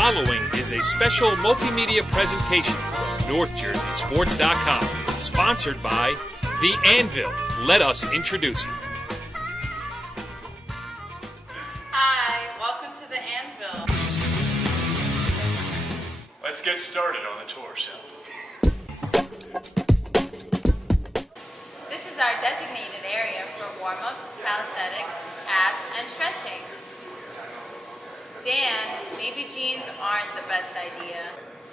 following is a special multimedia presentation from NorthJerseySports.com, sponsored by The Anvil. Let us introduce you. Hi, welcome to The Anvil. Let's get started on the tour, shall we? This is our designated area for warm-ups, calisthenics, abs, and stretching. Dan, maybe jeans aren't the best idea.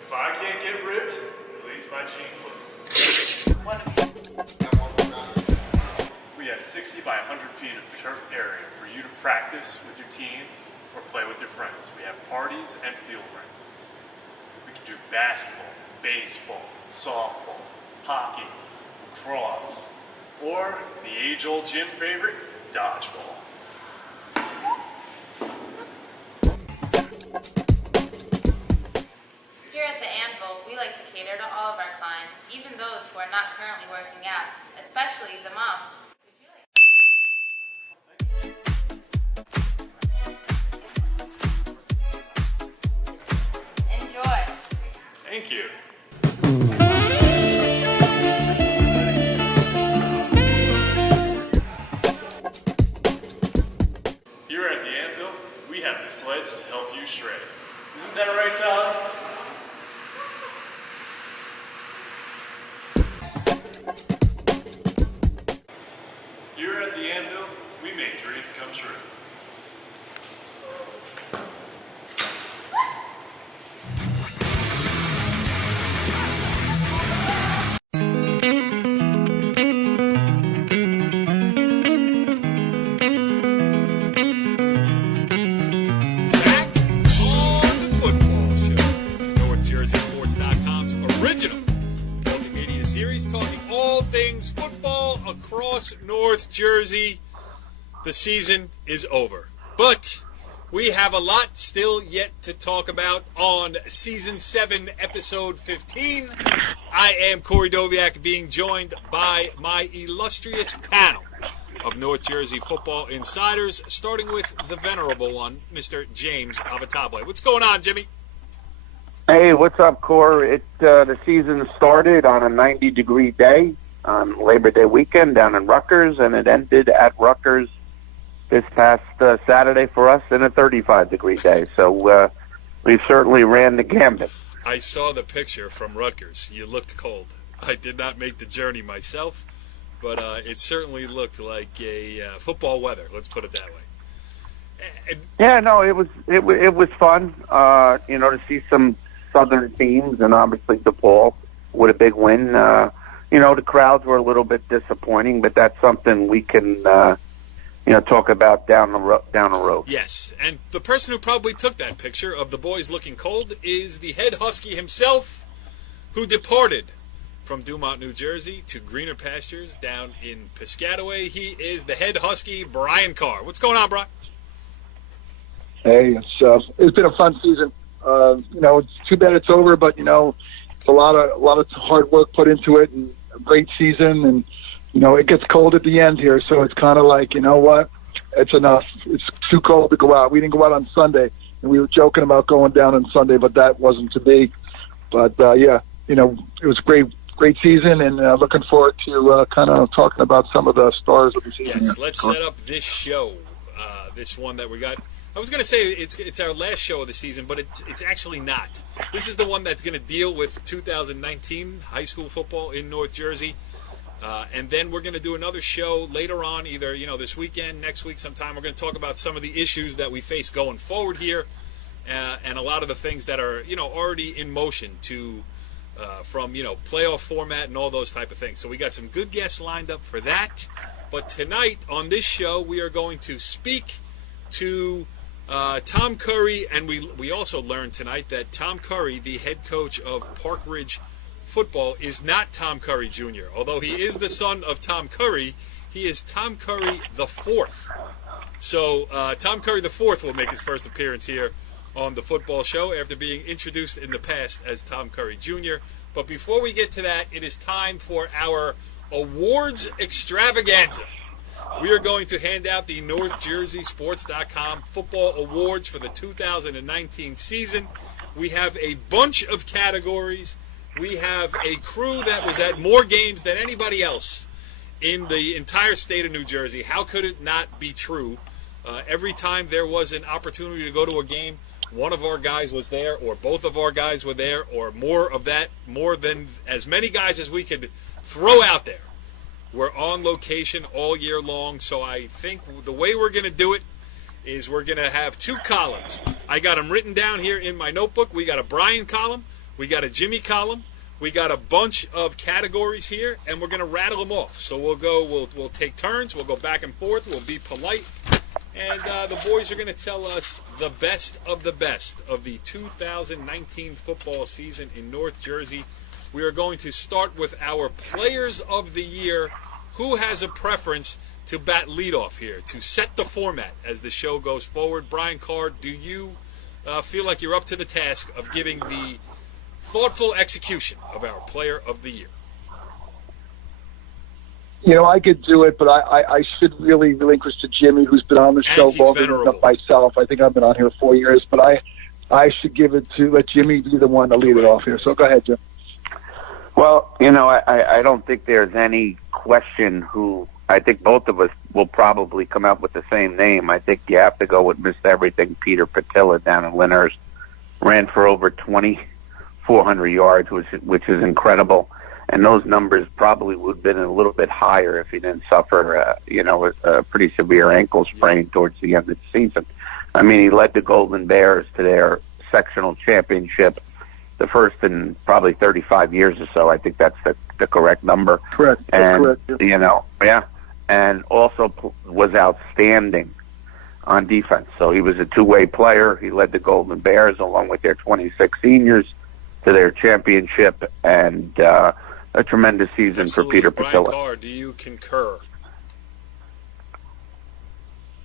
If I can't get ripped, at least my jeans will. We have 60 by 100 feet of turf area for you to practice with your team or play with your friends. We have parties and field rentals. We can do basketball, baseball, softball, hockey, lacrosse, or the age-old gym favorite, dodgeball. Here at The Anvil, we like to cater to all of our clients, even those who are not currently working out, especially the moms. Enjoy. Thank you. Here at The Anvil, we have the sleds to help you shred. Isn't that right, Tyler? Here at The Anvil, we make dreams come true. Back on the football show, NorthJerseySports.com's original multimedia series talking all things football across North Jersey. The season is over, but we have a lot still yet to talk about on Season 7, Episode 15. I am Corey Doviak, being joined by my illustrious panel of North Jersey football insiders, starting with the venerable one, Mr. James Avatable. What's going on, Jimmy? Hey, what's up, Corey? The season started on a 90-degree day on Labor Day weekend down in Rutgers, and it ended at Rutgers this past Saturday for us in a 35-degree day. So we certainly ran the gambit. I saw the picture from Rutgers. You looked cold. I did not make the journey myself, but it certainly looked like a football weather. Let's put it that way. Yeah, no, it was fun. To see some Southern teams, and obviously DePaul with a big win. The crowds were a little bit disappointing, but that's something we can talk about down the road. Yes, and the person who probably took that picture of the boys looking cold is the head Husky himself, who departed from Dumont, New Jersey to greener pastures down in Piscataway. He is the head Husky, Brian Carr. What's going on, Brian? Hey, it's been a fun season. It's too bad it's over, but it's a lot of hard work put into it, and a great season. And it gets cold at the end here, so it's kind of like, what? It's enough. It's too cold to go out. We didn't go out on Sunday, and we were joking about going down on Sunday, but that wasn't to be. But it was a great season, and looking forward to kind of talking about some of the stars of the season. Yes, let's set up this show, this one that we got. I was going to say it's our last show of the season, but it's actually not. This is the one that's going to deal with 2019 high school football in North Jersey. And then we're going to do another show later on, either this weekend, next week sometime. We're going to talk about some of the issues that we face going forward here, and a lot of the things that are already in motion from playoff format and all those type of things. So we got some good guests lined up for that. But tonight on this show, we are going to speak to Tom Curry, and we also learned tonight that Tom Curry, the head coach of Park Ridge football, is not Tom Curry Jr. Although he is the son of Tom Curry, he is Tom Curry the fourth. So Tom Curry the fourth will make his first appearance here on the football show after being introduced in the past as Tom Curry Jr. But before we get to that, it is time for our awards extravaganza. We are going to hand out the NorthJerseySports.com Football Awards for the 2019 season. We have a bunch of categories. We have a crew that was at more games than anybody else in the entire state of New Jersey. How could it not be true? Every time there was an opportunity to go to a game, one of our guys was there, or both of our guys were there, or more than as many guys as we could throw out there. We're on location all year long, so I think the way we're going to do it is we're going to have two columns. I got them written down here in my notebook. We got a Brian column. We got a Jimmy column. We got a bunch of categories here, and we're going to rattle them off. So we'll take turns. We'll go back and forth. We'll be polite. And the boys are going to tell us the best of the 2019 football season in North Jersey. We are going to start with our Players of the Year. Who has a preference to bat leadoff here, to set the format as the show goes forward? Brian Carr, do you feel like you're up to the task of giving the thoughtful execution of our Player of the Year? You know, I could do it, but I should really relinquish to Jimmy, who's been on the show longer than myself. I think I've been on here 4 years, but I should give it to let Jimmy be the one to lead it off here. So go ahead, Jim. Well, you know, I don't think there's any question who. I think both of us will probably come out with the same name. I think you have to go with Mr. Everything, Peter Patilla down in Lyndhurst. Ran for over 2,400 yards, which is incredible. And those numbers probably would have been a little bit higher if he didn't suffer, a pretty severe ankle sprain towards the end of the season. I mean, he led the Golden Bears to their sectional championship, the first in probably 35 years or so. I think that's the correct number. Correct. And, correct. you know, yeah. And also was outstanding on defense. So he was a two-way player. He led the Golden Bears along with their 26 seniors to their championship, and a tremendous season Absolutely. for Peter Brian Patilla. Carr, do you concur?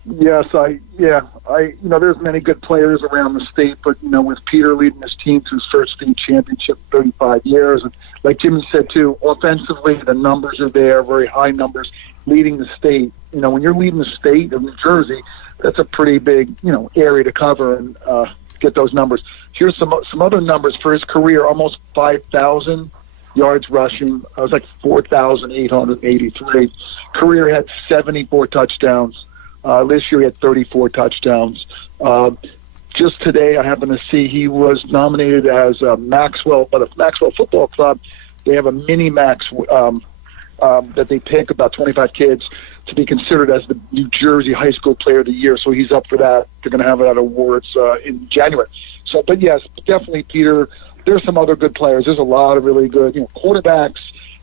Yes, there's many good players around the state, but, you know, with Peter leading his team to his first state championship in 35 years, and like Jimmy said too, offensively, the numbers are there, very high numbers, leading the state. You know, when you're leading the state of New Jersey, that's a pretty big, you know, area to cover and get those numbers. Here's some other numbers for his career: almost 5,000 yards rushing. I was like 4,883. Career had 74 touchdowns. This year he had 34 touchdowns. Just today, I happen to see he was nominated as Maxwell, by the Maxwell Football Club. They have a mini Max that they pick, about 25 kids, to be considered as the New Jersey High School Player of the Year. So he's up for that. They're going to have that awards in January. So, but yes, definitely Peter. There's some other good players. There's a lot of really good, you know, quarterbacks,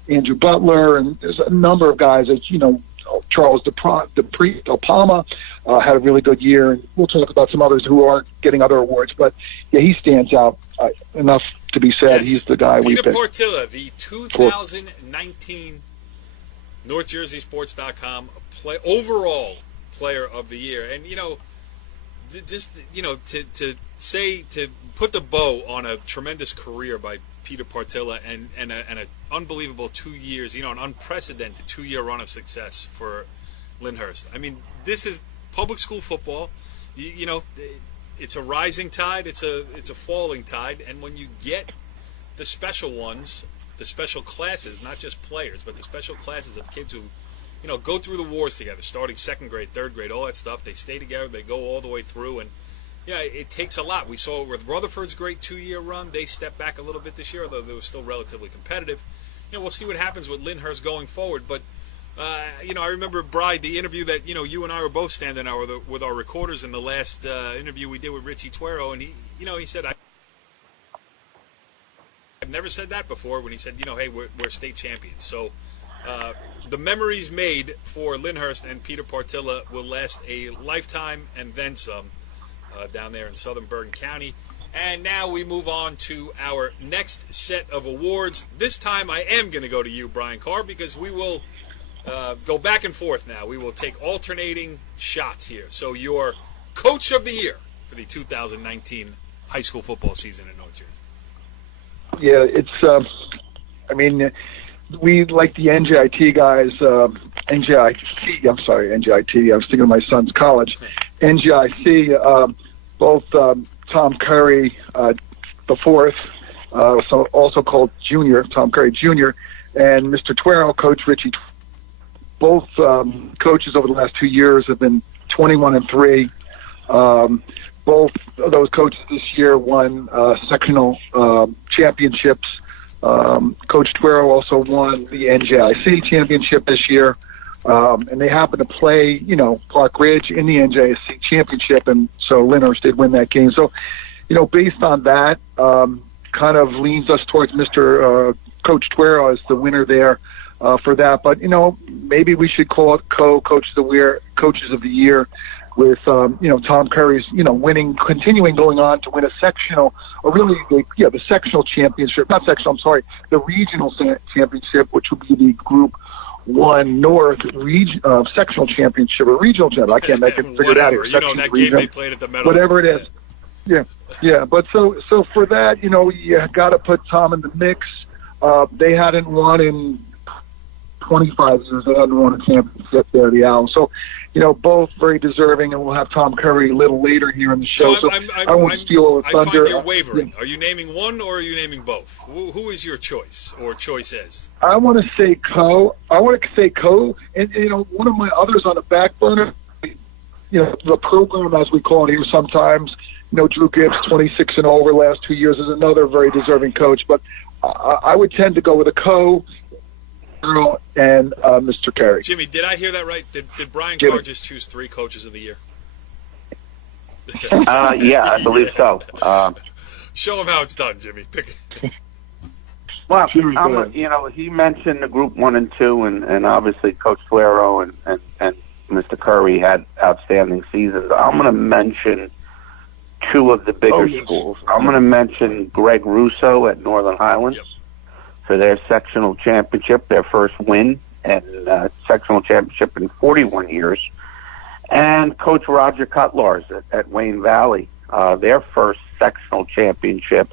Andrew Butler, and there's a number of guys that, you know, Charles Del Palma had a really good year, and we'll talk about some others who aren't getting other awards. But yeah, he stands out enough to be said. Yes. He's the guy we picked. Peter Portilla, the 2019 NorthJerseySports.com overall Player of the Year, and you know, just to put the bow on a tremendous career by Peter Portilla and an unbelievable 2 years, you know, an unprecedented 2-year run of success for Lyndhurst. I mean, this is public school football. You know, it's a rising tide, it's a falling tide, and when you get the special ones, the special classes, not just players, but the special classes of kids who, you know, go through the wars together, starting second grade, third grade, all that stuff. They stay together, they go all the way through, and yeah, it takes a lot. We saw it with Rutherford's great 2-year run. They stepped back a little bit this year, although they were still relatively competitive. You know, we'll see what happens with Lyndhurst going forward. But, you know, I remember, Bride, the interview that, you know, you and I were both standing out with our recorders in the last interview we did with Richie Tuero. And, he said, I've never said that before, when he said, you know, hey, we're state champions. So the memories made for Lyndhurst and Peter Portilla will last a lifetime and then some. Down there in southern Bergen County. And now we move on to our next set of awards. This time I am going to go to you, Brian Carr, because we will go back and forth now. We will take alternating shots here. So your Coach of the Year for the 2019 high school football season in North Jersey. Yeah, it's, we, like the NJIT guys, NJIC. I'm sorry, NJIT. I was thinking of my son's college. NJIC. Both Tom Curry, the fourth, so also called Junior, Tom Curry Jr., and Mr. Tuero, Coach Richie. Both coaches over the last 2 years have been 21-3. Both of those coaches this year won sectional championships. Coach Tuero also won the NJIC championship this year. And they happened to play, Park Ridge in the NJIC championship, and so Lyndhurst did win that game. So, based on that, kind of leans us towards Mr. Coach Tuero as the winner there for that. But, maybe we should call it Coaches of the Year with, Tom Curry's, winning, continuing going on to win a sectional, or really, the sectional championship, not sectional, I'm sorry, the regional championship, which would be the Group 1 North sectional championship or regional championship. I can't make it figure it out here. That game they played at the Meadow. Whatever it is. Yeah. But so for that, you got to put Tom in the mix. They hadn't won in 25 years. They hadn't won a championship there, the Owls. So, both very deserving, and we'll have Tom Curry a little later here in the show. So I won't steal all the thunder. I find you're wavering. Are you naming one or are you naming both? Who is your choice or choices? I want to say Co. And, one of my others on the back burner, the program, as we call it here sometimes, Drew Gibbs, 26-0 over the last 2 years, is another very deserving coach. But I would tend to go with a Co. and Mr. Curry. Jimmy, did I hear that right? Did Brian Carr just choose 3 coaches of the year? Yeah, I believe so. Show him how it's done, Jimmy. Well, he mentioned the Group 1 and 2, and obviously Coach Tuero and Mr. Curry had outstanding seasons. I'm going to mention 2 of the bigger schools. I'm going to mention Greg Russo at Northern Highlands for their sectional championship, their first win and sectional championship in 41 years. And Coach Roger Cutlars at Wayne Valley, their first sectional championship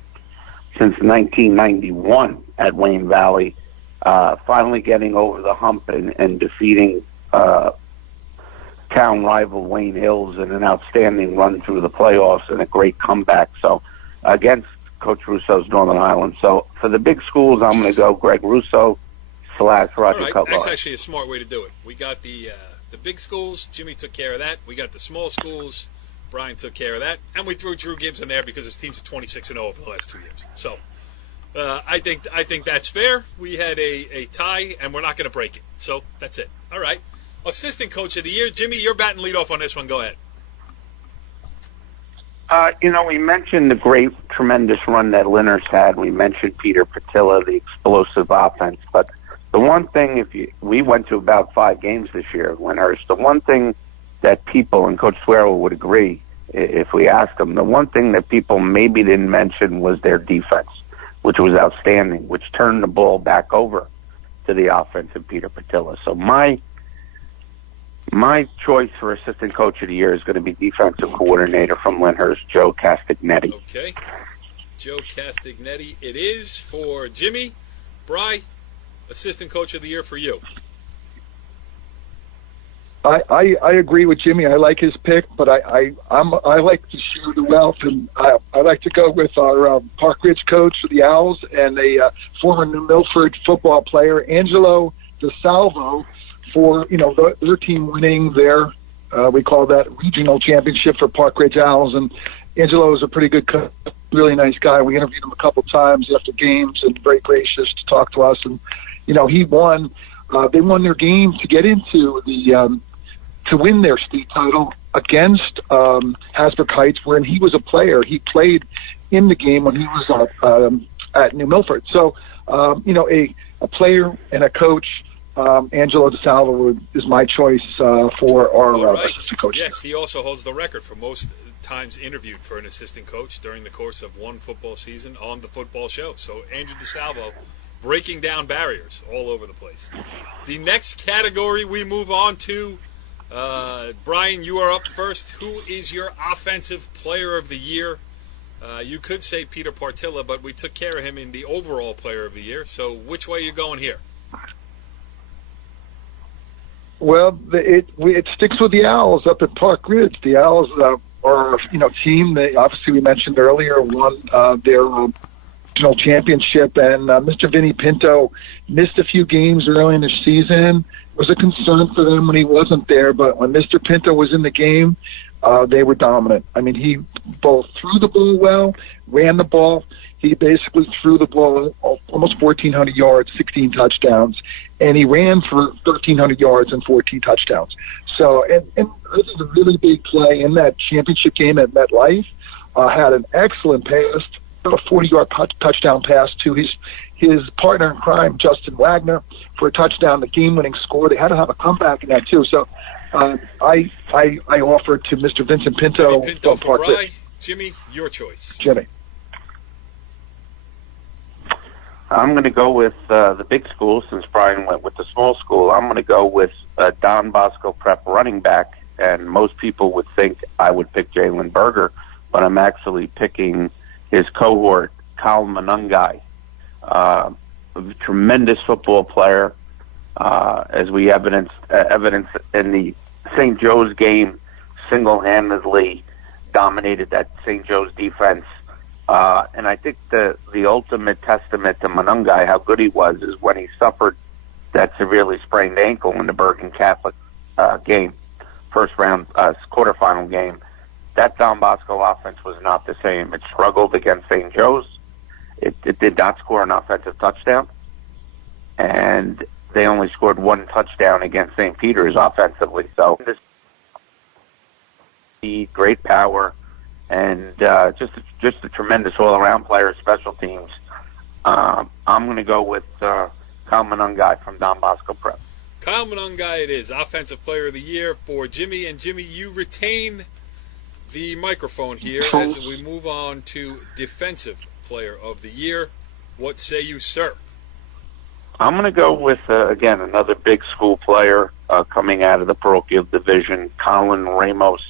since 1991 at Wayne Valley, finally getting over the hump and defeating town rival Wayne Hills in an outstanding run through the playoffs and a great comeback. So against Coach Russo's Northern Highlands. So for the big schools, I'm going to go Greg Russo / Roger Cutlars. That's actually a smart way to do it. We got the big schools. Jimmy took care of that. We got the small schools. Brian took care of that. And we threw Drew Gibbs in there because his teams are 26-0 over the last 2 years. So I think that's fair. We had a tie, and we're not going to break it. So that's it. All right. Assistant Coach of the Year. Jimmy, you're batting leadoff on this one. Go ahead. We mentioned the great, tremendous run that Lyndhurst had. We mentioned Peter Patilla, the explosive offense. But the one thing, we went to about 5 games this year at Lyndhurst, the one thing that people, and Coach Tuero would agree if we asked them, the one thing that people maybe didn't mention was their defense, which was outstanding, which turned the ball back over to the offense of Peter Patilla. So my choice for Assistant Coach of the Year is going to be Defensive Coordinator from Lyndhurst, Joe Castagnetti. Okay. Joe Castagnetti it is for Jimmy. Bri, Assistant Coach of the Year for you. I agree with Jimmy. I like his pick, but I like to share the wealth, and I like to go with our Park Ridge coach for the Owls and a former New Milford football player, Angelo DeSalvo, for their team winning their we call that regional championship for Park Ridge Owls. And Angelo is a pretty good coach, really nice guy. We interviewed him a couple times after games, and very gracious to talk to us. And he won. They won their game to get into the to win their state title against Hasbrook Heights, when he was a player. He played in the game when he was at New Milford. So, a player and a coach, Angelo DeSalvo is my choice for our assistant coach. Yes, he also holds the record for most times interviewed for an assistant coach during the course of one football season on the football show. So, Andrew DeSalvo breaking down barriers all over the place. The next category we move on to, Brian, you are up first. Who is your offensive player of the year? You could say Peter Partilla, but we took care of him in the overall player of the year. So which way are you going here? Well, it sticks with the Owls up at Park Ridge. The Owls are team. Obviously we mentioned earlier won their regional championship, and Mr. Vinny Pinto missed a few games early in the season. It was a concern for them when he wasn't there, but when Mr. Pinto was in the game, they were dominant. I mean, he both threw the ball well, ran the ball. He basically threw the ball almost 1,400 yards, 16 touchdowns, and he ran for 1,300 yards and 14 touchdowns. So, and this is a really big play in that championship game at MetLife. Had an excellent pass, a 40-yard touchdown pass to his partner in crime, Justin Wagner, for a touchdown, the game-winning score. They had to have a comeback in that too. So, I offered to Mr. Vincent Pinto. Pinto for Bry. Jimmy, your choice. Jimmy. I'm going to go with the big school since Brian went with the small school. I'm going to go with Don Bosco Prep running back, and most people would think I would pick Jalen Berger, but I'm actually picking his cohort, Kyle Monungai, a tremendous football player, as we evidence in the St. Joe's game, single-handedly dominated that St. Joe's defense. And I think the ultimate testament to Monungai, how good he was, is when he suffered that severely sprained ankle in the Bergen Catholic game, first round quarterfinal game. That Don Bosco offense was not the same. It struggled against St. Joe's. It did not score an offensive touchdown, and they only scored one touchdown against St. Peter's offensively. So this great power. And just a tremendous all-around player, special teams. I'm going to go with Kyle Monungai from Don Bosco Prep. Kyle Monungai it is, Offensive Player of the Year for Jimmy. And Jimmy, you retain the microphone here as we move on to Defensive Player of the Year. What say you, sir? I'm going to go with, again, another big school player coming out of the parochial division, Colin Ramos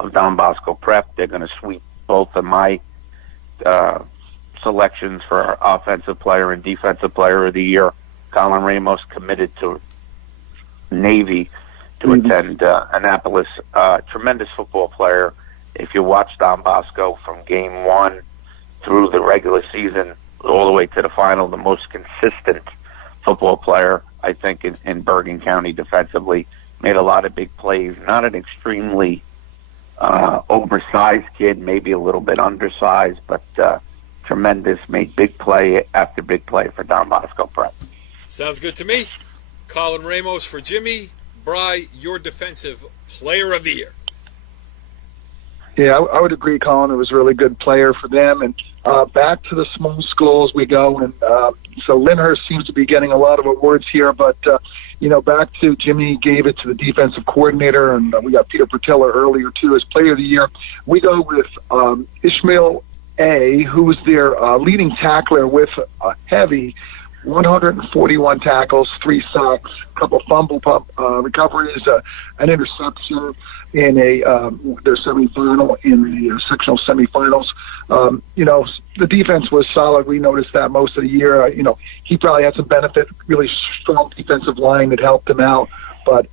of Don Bosco Prep. They're going to sweep both of my selections for our Offensive Player and Defensive Player of the Year. Colin Ramos committed to Navy to attend Annapolis. Tremendous football player. If you watch Don Bosco from game one through the regular season all the way to the final, the most consistent football player, I think, in Bergen County defensively. Made a lot of big plays. Not an extremely oversized kid, maybe a little bit undersized, but tremendous. Made big play after big play for Don Bosco Prep. Sounds good to me. Colin Ramos for Jimmy. Bry, your Defensive Player of the Year. Yeah, I would agree, Colin. It was a really good player for them. And back to the small schools we go. And so Lyndhurst seems to be getting a lot of awards here. But, back to Jimmy gave it to the defensive coordinator. And we got Peter Pertilla earlier, too, as Player of the Year. We go with Ishmael A., who was their leading tackler with a heavy 141 tackles, 3 sacks, a couple fumble recoveries, an interception in their semifinal, in the sectional semifinals. The defense was solid. We noticed that most of the year. He probably had some benefit, really strong defensive line that helped him out. But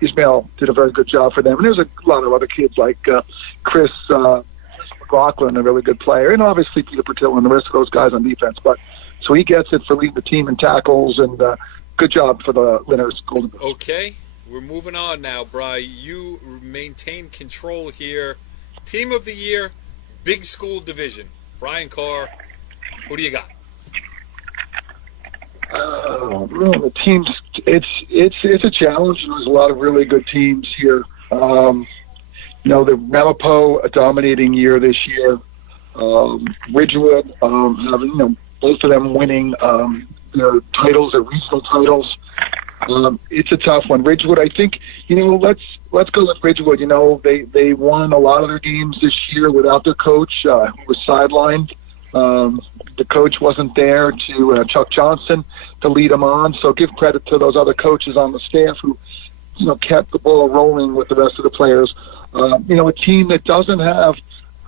Ishmael did a very good job for them. And there's a lot of other kids like Chris McLaughlin, a really good player, and obviously Peter Pertilla and the rest of those guys on defense. But so he gets it for leading the team in tackles, and good job for the Lyndhurst Golden Bears. Okay, we're moving on now, Bry. You maintain control here. Team of the Year, big school division. Brian Carr, who do you got? The teams, it's a challenge. There's a lot of really good teams here. The Ramapo, a dominating year this year. Ridgewood, having, both of them winning their titles, their regional titles. It's a tough one. Ridgewood, I think, let's go with Ridgewood. They won a lot of their games this year without their coach, who was sidelined. The coach wasn't there to Chuck Johnson to lead them on. So give credit to those other coaches on the staff who, kept the ball rolling with the rest of the players. A team that doesn't have,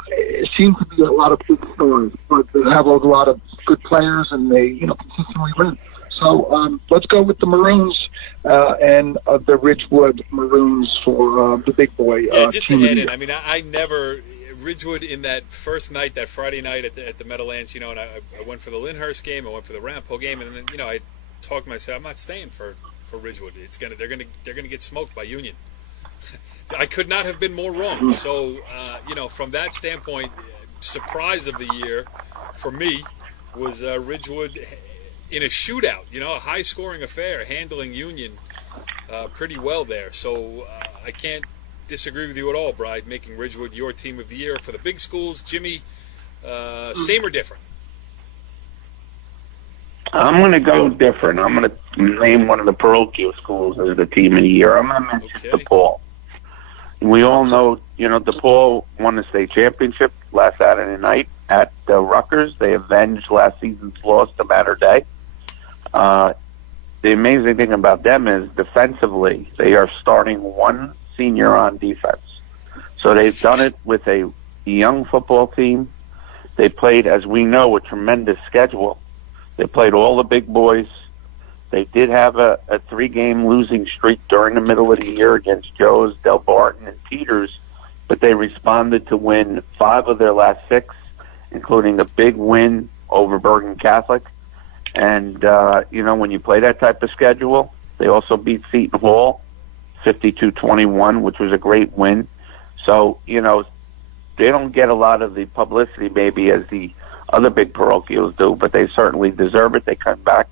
it seems to be a lot of big stories, but they have a lot of good players, and they, consistently win. So let's go with the Maroons and the Ridgewood Maroons for the big boy. Yeah, just to team of add the in, year. I mean, I never Ridgewood in that first night, that Friday night at the Meadowlands, and I went for the Lyndhurst game, I went for the Ramapo game, and then I talked to myself, I'm not staying for Ridgewood. They're gonna get smoked by Union. I could not have been more wrong. So from that standpoint, surprise of the year for me was Ridgewood in a shootout. A high scoring affair, handling Union pretty well there. So I can't disagree with you at all, Bride, making Ridgewood your team of the year for the big schools. Jimmy, same or different? I'm going to go different. I'm going to name one of the parochial schools as the team of the year. I'm going to mention DePaul. We all know, DePaul won the state championship last Saturday night at Rutgers. They avenged last season's loss to Mater Dei. The amazing thing about them is defensively, they are starting one senior on defense. So they've done it with a young football team. They played, as we know, a tremendous schedule. They played all the big boys. They did have a 3-game losing streak during the middle of the year against Joe's, Del Barton, and Peters, but they responded to win 5 of their last 6, including a big win over Bergen Catholic. And, when you play that type of schedule, they also beat Seton Hall 52-21, which was a great win. So, they don't get a lot of the publicity maybe as the other big parochials do, but they certainly deserve it. They come back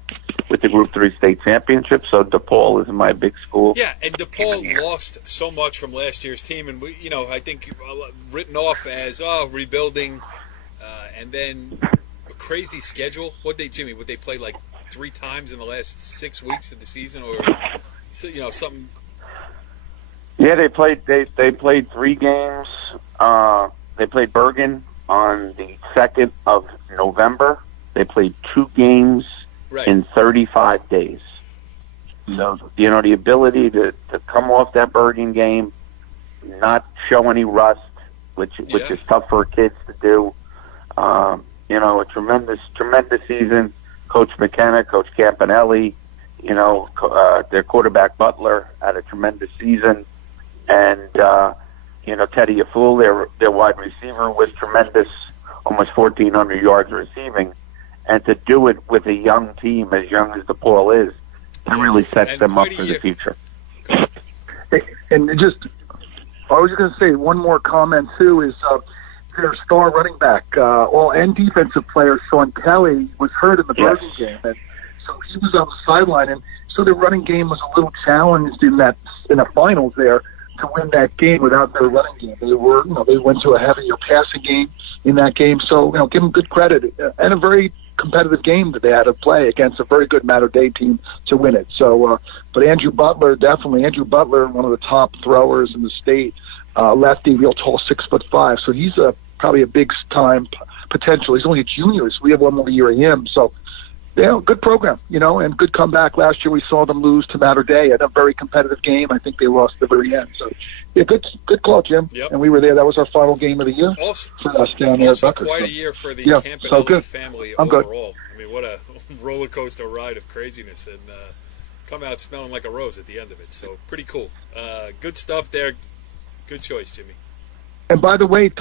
with the Group 3 state championship, so DePaul is my big school. Yeah, and DePaul lost so much from last year's team, and we, I think written off as rebuilding, and then a crazy schedule. Would they play like 3 times in the last 6 weeks of the season, or something? Yeah, they played 3 games. They played Bergen on the 2nd of November. They played 2 games in 35 days. So, the ability to come off that Bergen game, not show any rust, which is tough for kids to do. A tremendous season. Coach McKenna, Coach Campanelli, their quarterback Butler had a tremendous season. And, Teddy Aful, their wide receiver, was tremendous, almost 1,400 yards receiving. And to do it with a young team, as young as DePaul is, it really sets them up for the future. And just, I was just going to say one more comment, too, is their star running back, all-end defensive player, Sean Kelly, was hurt in the Bergen game. And so he was on the sideline. And so their running game was a little challenged in the finals there to win that game without their running game. They were, they went to a heavier passing game in that game. So, give them good credit and a very competitive game that they had to play against a very good Mater Dei team to win it. So, but Andrew Butler, one of the top throwers in the state, lefty, real tall, 6'5". So he's probably a big time potential. He's only a junior, so we have one more year of him. So, good program, and good comeback. Last year we saw them lose to Mater Dei at a very competitive game. I think they lost at the very end. So, good call, Jim. Yep. And we were there. That was our final game of the year for us down there at Rutgers. Quite a year for the Campanelli family I'm overall. Good. I mean, what a roller coaster ride of craziness, and come out smelling like a rose at the end of it. So, pretty cool. Good stuff there. Good choice, Jimmy. And by the way,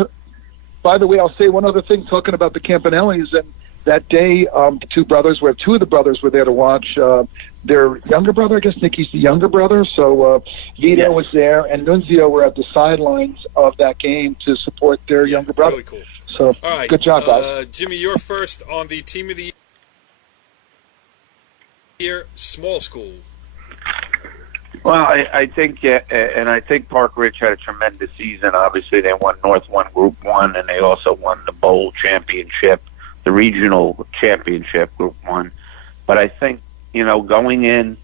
I'll say one other thing. Talking about the Campanellis, and that day, the 2 brothers, where 2 of the brothers were there to watch. Their younger brother, I guess Nicky's the younger brother, so Vito was there, and Nunzio were at the sidelines of that game to support their younger brother. Really cool. So, all right, good job, guys. Jimmy, you're first on the team of the year, small school. Well, I think, and I think Park Ridge had a tremendous season. Obviously, they won North 1 Group 1, and they also won the Bowl Championship, the regional championship, Group 1. But I think, going in,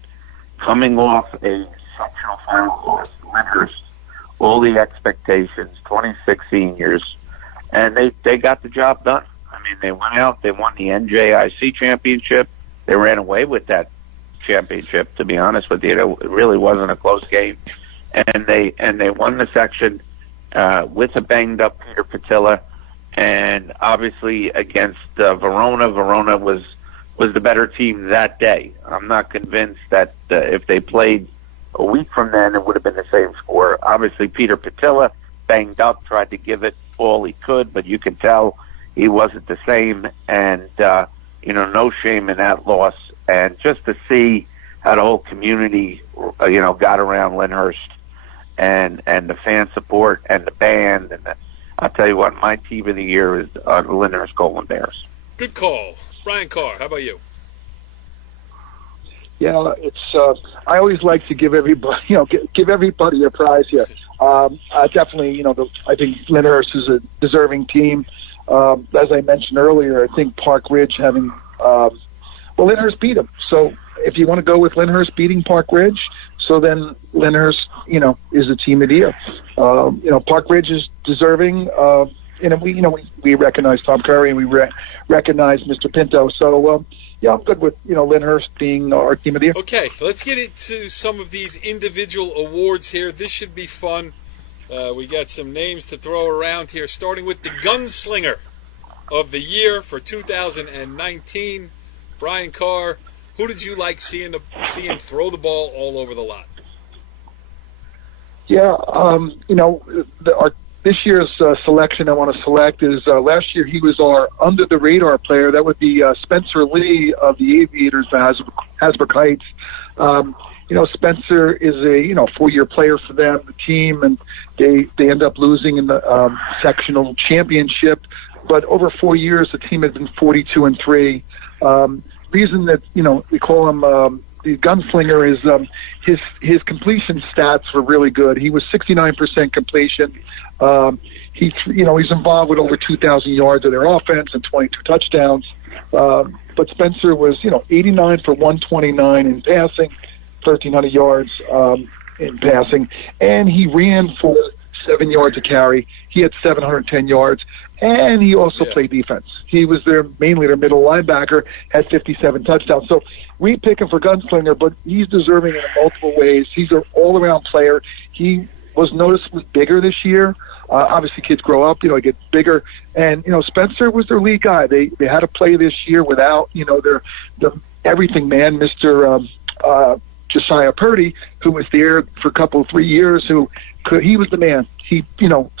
coming off a sectional final loss, Lyndhurst, all the expectations, 26 seniors, and they got the job done. I mean, they went out, they won the NJIC championship. They ran away with that championship, to be honest with you. It really wasn't a close game. And they won the section with a banged-up Peter Patilla. And obviously against Verona. Verona was was the better team that day. I'm not convinced that if they played a week from then, it would have been the same score. Obviously, Peter Patilla, banged up, tried to give it all he could, but you can tell he wasn't the same. And, no shame in that loss. And just to see how the whole community, got around Lyndhurst and the fan support and the band. And I'll tell you what, my team of the year is the Lyndhurst Golden Bears. Good call. Brian Carr, how about you? Yeah, it's. I always like to give everybody, give everybody a prize here. Definitely, I think Lyndhurst is a deserving team. As I mentioned earlier, I think Park Ridge having, Lyndhurst beat them. So if you want to go with Lyndhurst beating Park Ridge, so then Lyndhurst, is a team of the year. Park Ridge is deserving. We recognize Tom Curry and we recognize Mr. Pinto. So, I'm good with, Lyndhurst being our team of the year. Okay, let's get into some of these individual awards here. This should be fun. We got some names to throw around here, starting with the Gunslinger of the Year for 2019. Brian Carr, who did you like seeing throw the ball all over the lot? Yeah, this year's selection I want to select is last year he was our under-the-radar player. That would be Spencer Lee of the Aviators of Hasbrook Heights. Spencer is a 4-year player for them, the team, and they end up losing in the sectional championship. But over 4 years, the team had been 42-3. Reason that we call him the Gunslinger is his completion stats were really good. He was 69% completion. He's involved with over 2,000 yards of their offense and 22 touchdowns. But Spencer was 89 for 129 in passing, 1,300 yards in passing, and he ran for 7 yards a carry. He had 710 yards, and he also played defense. He was mainly their middle linebacker, had 57 touchdowns. So we pick him for Gunslinger, but he's deserving in multiple ways. He's an all-around player. He was noticeably bigger this year. Obviously, kids grow up, get bigger. And, Spencer was their lead guy. They had to play this year without, the everything man, Mr. Josiah Purdy, who was there for a couple, 3 years, he was the man. He,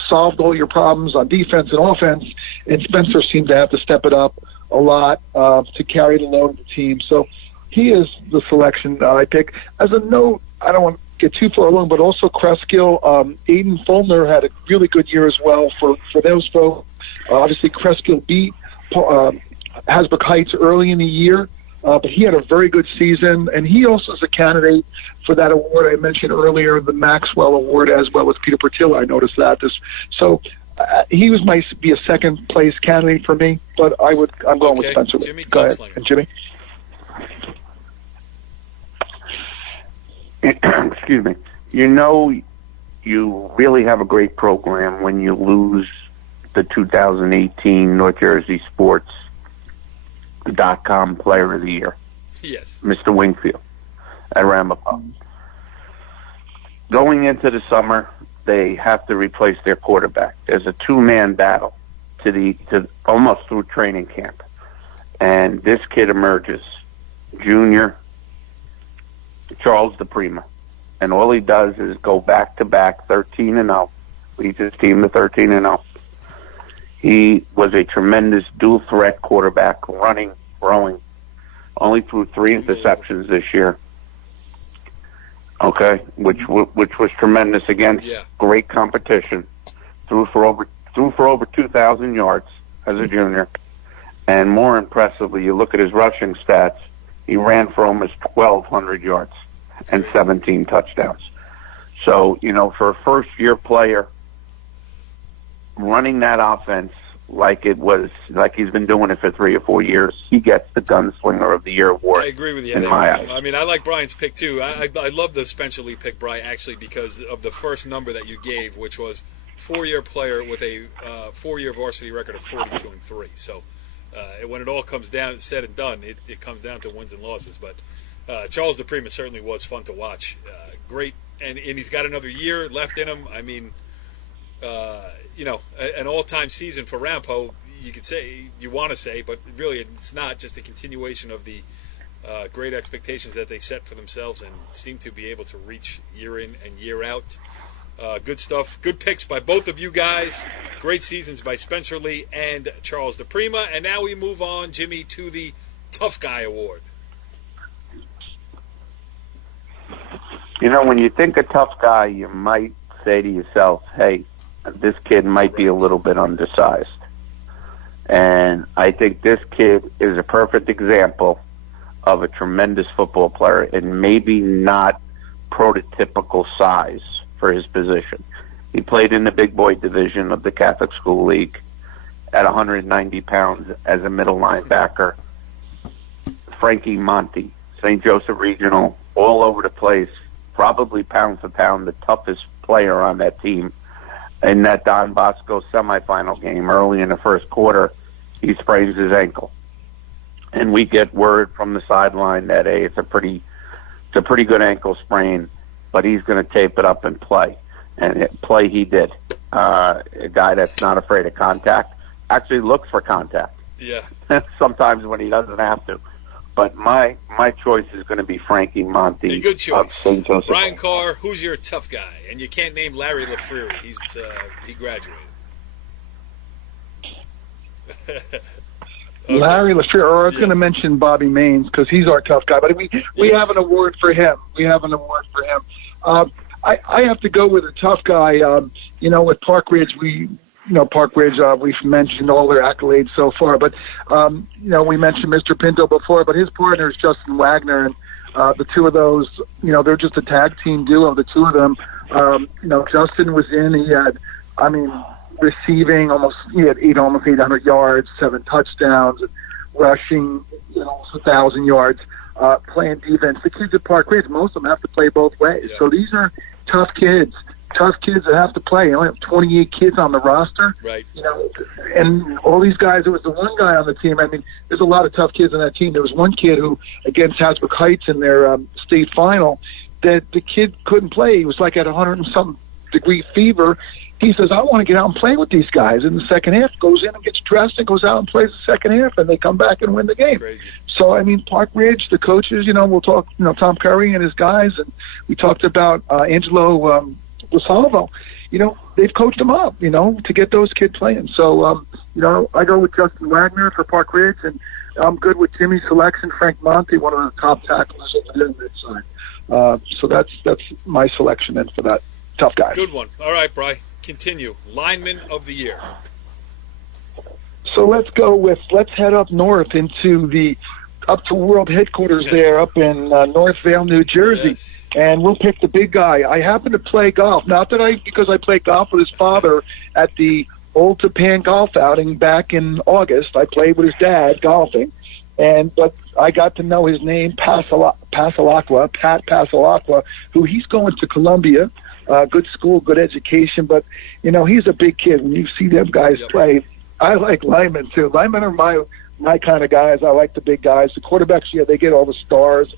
solved all your problems on defense and offense, and Spencer seemed to have to step it up a lot to carry the load of the team. So he is the selection I pick. As a note, I don't want to get too far along, but also Kreskill, Aiden Fulmer had a really good year as well for those folks. Obviously, Kreskill beat Hasbrook Heights early in the year, but he had a very good season, and he also is a candidate for that award I mentioned earlier, the Maxwell Award, as well as Peter Portillo. I noticed that. He might be a second place candidate for me, but I'm going with Spencer. Jimmy, go ahead, and Jimmy. Excuse me. You really have a great program when you lose the 2018 North Jersey Sports.com Player of the Year. Yes. Mr. Wingfield at Ramapo. Going into the summer, they have to replace their quarterback. There's a two-man battle to almost through training camp. And this kid emerges, junior, Charles DePrima. And all he does is go back-to-back 13-0. Leads his team to 13-0. He was a tremendous dual-threat quarterback, running, throwing. Only threw 3 interceptions this year. Okay, which was tremendous against great competition. Threw for over 2,000 yards as a junior. And more impressively, you look at his rushing stats, he ran for almost 1,200 yards and 17 touchdowns. So, for a first-year player, running that offense like he's been doing it for 3 or 4 years, he gets the Gunslinger of the Year award. I agree with you. In my eyes. I mean, I like Brian's pick too. I love the Spencer Lee pick, Brian, actually, because of the first number that you gave, which was 4-year player with a 4-year varsity record of 42-3. So when it all comes down, said and done, it comes down to wins and losses. But Charles DePrima certainly was fun to watch. Great, and he's got another year left in him. I mean, an all-time season for Rampo. you could say, you want to say, but really it's not, just a continuation of the great expectations that they set for themselves and seem to be able to reach year in and year out. Good stuff. Good picks by both of you guys. Great seasons by Spencer Lee and Charles DePrima. And now we move on, Jimmy, to the Tough Guy Award. You know, when you think a tough guy, you might say to yourself, hey, this kid might be a little bit undersized. And I think this kid is a perfect example of a tremendous football player and maybe not prototypical size for his position. He played in the big boy division of the Catholic School League at 190 pounds as a middle linebacker. Frankie Monty, St. Joseph Regional, all over the place, probably pound for pound the toughest player on that team. In that Don Bosco semifinal game early in the first quarter, he sprains his ankle. And we get word from the sideline that, hey, it's a pretty good ankle sprain, but he's going to tape it up and play. And play he did. A guy that's not afraid of contact, actually looks for contact. Yeah. Sometimes when he doesn't have to. But my choice is going to be Frankie Monty. A good choice. Of Brian Carr, who's your tough guy? And you can't name Larry LaFleur. He graduated. Okay. Larry LaFleur, or I was going to mention Bobby Maines because he's our tough guy. But we have an award for him. I have to go with a tough guy. With Park Ridge, we've mentioned all their accolades so far. But, we mentioned Mr. Pinto before, but his partner is Justin Wagner. And the two of those, they're just a tag team duo, the two of them. Justin was in. He had, receiving he had almost 800 yards, 7 touchdowns, rushing, almost 1,000 yards, playing defense. The kids at Park Ridge, most of them have to play both ways. Yeah. So these are tough kids that have to play. You only have 28 kids on the roster. Right. And all these guys, there was the one guy on the team. There's a lot of tough kids on that team. There was one kid who, against Hasbrook Heights in their state final, that the kid couldn't play. He was like at 100 and something degree fever. He says, I want to get out and play with these guys. In the second half, goes in and gets dressed and goes out and plays the second half, and they come back and win the game. Crazy. So, Park Ridge, the coaches, we'll talk, Tom Curry and his guys, and we talked about Angelo Rosalvo. They've coached them up, to get those kids playing. So, I go with Justin Wagner for Park Ridge, and I'm good with Jimmy's selection, Frank Monty, one of the top tacklers over there on that side. So that's my selection then for that tough guy. Good one. All right, Bri. Continue. Lineman of the year. So let's head up north up to world headquarters there up in Northvale, New Jersey. Yes. And we'll pick the big guy. I happen to play golf. Not that because I played golf with his father at the Old Japan golf outing back in August. I played with his dad golfing. But I got to know his name, Pat Passalacqua, who he's going to Columbia. Good school, good education, but he's a big kid. When you see them guys play, I like linemen too. Linemen are my kind of guys. I like the big guys. The quarterbacks, they get all the stars,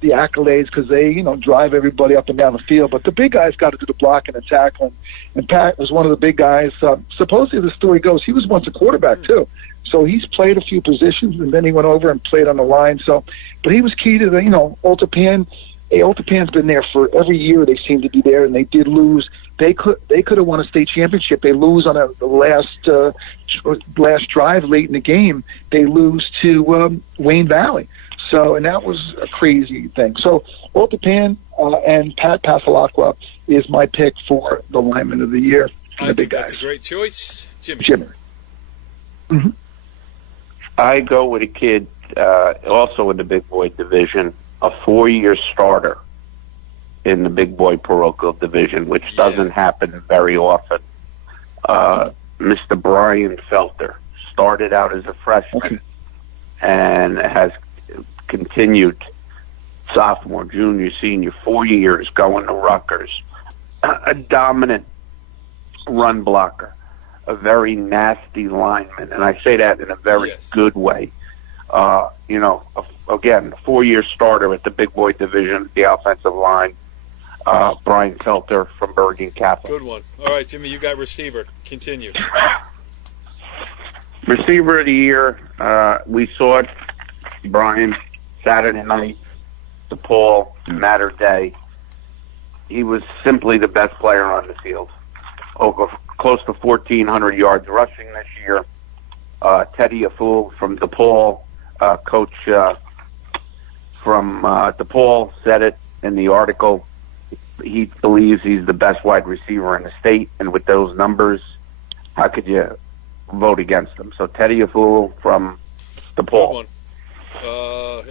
the accolades because they drive everybody up and down the field. But the big guys got to do the blocking and tackling. And Pat was one of the big guys. Supposedly the story goes he was once a quarterback too. So he's played a few positions, and then he went over and played on the line. But he was key to the Old Japan. Old Japan's been there for every year. They seem to be there, and they did lose. They could have won a state championship. They lose on the last drive late in the game. They lose to Wayne Valley. And that was a crazy thing. So Old Japan and Pat Passalacqua is my pick for the lineman of the year. I think that's a great choice, Jimmy. Mm-hmm. I go with a kid also in the big boy division, a 4-year starter in the big boy parochial division, which doesn't happen very often. Mr. Brian Felter started out as a freshman and has continued sophomore, junior, senior, 4 years going to Rutgers. A dominant run blocker, a very nasty lineman, and I say that in a very good way. Again, 4-year starter at the big boy division, the offensive line, Brian Felter from Bergen Catholic. Good one. All right, Jimmy, you got receiver. Continue. Receiver of the year, we saw it, Brian, Saturday night, DePaul, Matter Day. He was simply the best player on the field. Over close to 1,400 yards rushing this year. Teddy Afoul from DePaul, coach from DePaul, said it in the article. He believes he's the best wide receiver in the state, and with those numbers, how could you vote against him? So Teddy Afoul from DePaul. Good one.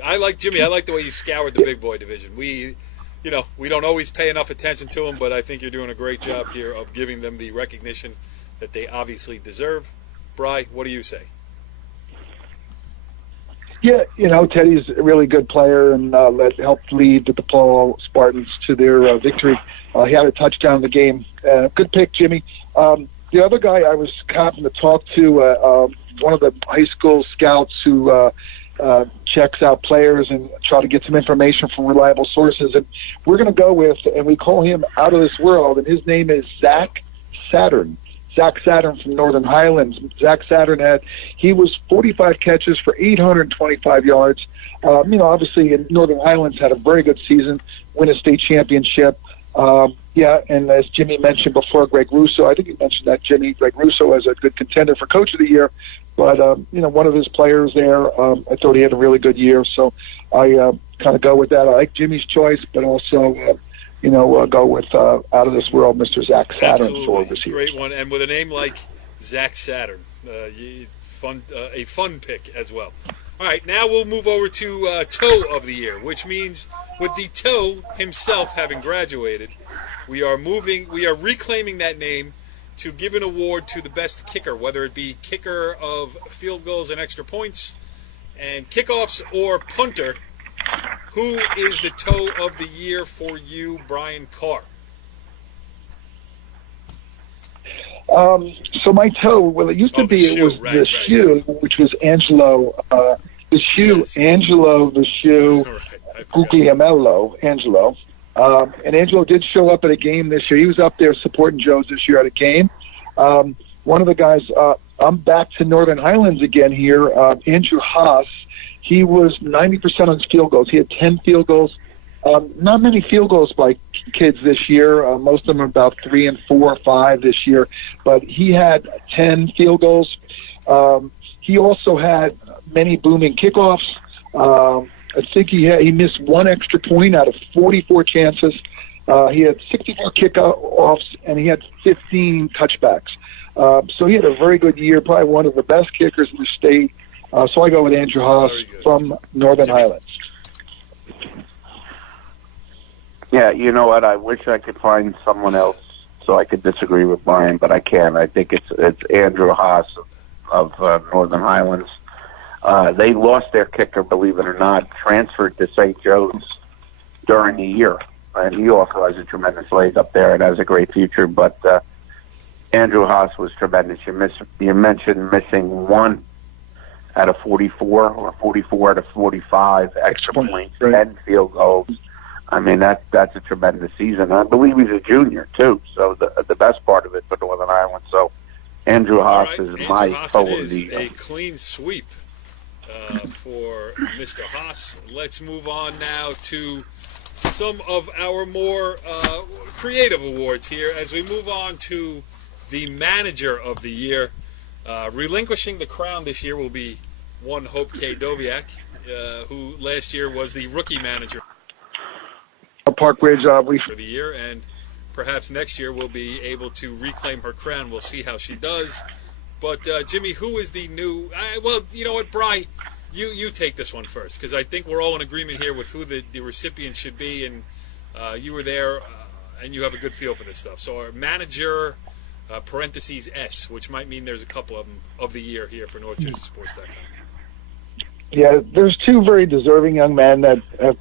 I like Jimmy. I like the way you scoured the big boy division. We don't always pay enough attention to them, but I think you're doing a great job here of giving them the recognition that they obviously deserve. Bri, what do you say? Yeah, Teddy's a really good player and helped lead the DePaul Spartans to their victory. He had a touchdown in the game. Good pick, Jimmy. The other guy I was happened to talk to, one of the high school scouts who checks out players and try to get some information from reliable sources. And we're going to go with, and we call him out of this world, and his name is Zach Saturn. Zach Saturn from Northern Highlands. Zach Saturn he was 45 catches for 825 yards. Obviously in Northern Highlands had a very good season, win a state championship. And as Jimmy mentioned before, Greg Russo, I think you mentioned that, Jimmy, Greg Russo as a good contender for Coach of the Year. But, one of his players there, I thought he had a really good year. So I kind of go with that. I like Jimmy's choice, but also, go with out of this world, Mr. Zach Saturn for receivers. Great one. And with a name like Zach Saturn, a fun pick as well. All right, now we'll move over to Toe of the Year, which means with the Toe himself having graduated, we are reclaiming that name to give an award to the best kicker, whether it be kicker of field goals and extra points and kickoffs or punter. Who is the Toe of the Year for you, Brian Carr? So my toe, well, it used to be, it was the shoe, which was Angelo, the shoe, yes. Angelo, the shoe, Guglielmo, Angelo. And Angelo did show up at a game this year. He was up there supporting Joe's this year at a game. One of the guys, I'm back to Northern Highlands again here, Andrew Haas. He was 90% on his field goals. He had 10 field goals. Not many field goals by kids this year. Most of them are about 3 and 4 or 5 this year. But he had 10 field goals. He also had many booming kickoffs. I think he missed one extra point out of 44 chances. He had 64 kickoffs, and he had 15 touchbacks. So he had a very good year, probably one of the best kickers in the state. So I go with Andrew Haas from Northern Highlands. Yeah, you know what? I wish I could find someone else so I could disagree with Brian, but I can't. I think it's Andrew Haas of Northern Highlands. They lost their kicker, believe it or not, transferred to St. Joe's during the year. And he also has a tremendous leg up there and has a great future. But Andrew Haas was tremendous. You mentioned missing one out of 44 or 44 out of 45 extra points, 10 field goals. I mean, that's a tremendous season. I believe he's a junior, too, so the best part of it for Northern Ireland. So Andrew Haas is my toe of the year. A clean sweep for Mr. Haas. Let's move on now to some of our more creative awards here as we move on to the Manager of the Year. Relinquishing the crown this year will be one Hope K. Doviak, who last year was the rookie manager Park Ridge for the year, and perhaps next year we'll be able to reclaim her crown. We'll see how she does. But Jimmy, who is the new? Well, you know what, Bri, you take this one first, because I think we're all in agreement here with who the recipient should be, and you were there, and you have a good feel for this stuff. So our manager, parentheses S, which might mean there's a couple of them of the year here for NorthJerseySports.com. Yeah, there's two very deserving young men that they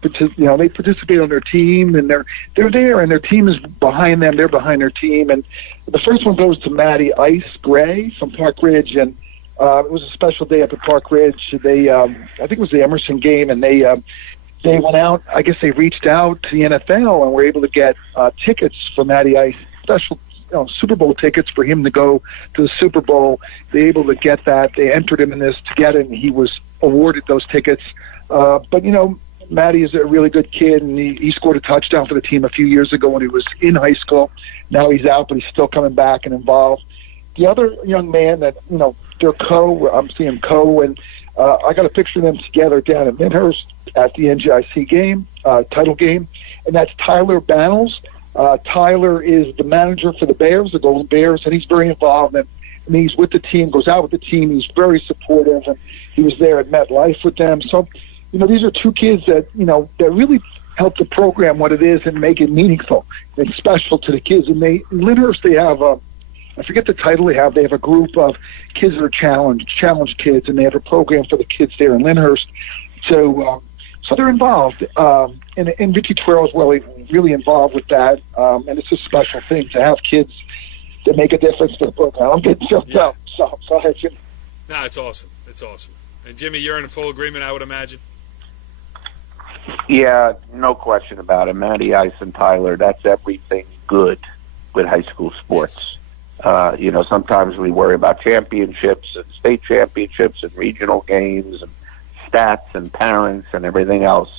participate on their team, and they're there, and their team is behind them. They're behind their team, and the first one goes to Maddie Ice Gray from Park Ridge, and it was a special day up at Park Ridge. They, I think it was the Emerson game, and they went out. I guess they reached out to the NFL and were able to get tickets for Maddie Ice. Super Bowl tickets for him to go to the Super Bowl. They were able to get that. They entered him in this to get it, and he was awarded those tickets. But Matty is a really good kid, and he scored a touchdown for the team a few years ago when he was in high school. Now he's out, but he's still coming back and involved. The other young man that, they're I'm seeing Co, and I got a picture of them together down at Midhurst at the NGIC game, title game, and that's Tyler Bannels. Tyler is the manager for the Bears, the Golden Bears, and he's very involved. And he's with the team, goes out with the team. He's very supportive, and he was there at MetLife with them. So, these are two kids that, that really help the program what it is and make it meaningful and special to the kids. And in Lyndhurst, they have, I forget the title they have. They have a group of kids that are challenge kids, and they have a program for the kids there in Lyndhurst. So they're involved. And Vicky Twirl is really involved with that. And it's a special thing to have kids that make a difference to the program. I'm getting choked up. So ahead, Jimmy. No, it's awesome. It's awesome. And Jimmy, you're in full agreement, I would imagine. Yeah, no question about it. Matty Ice and Tyler, that's everything good with high school sports. Sometimes we worry about championships and state championships and regional games and stats and parents and everything else.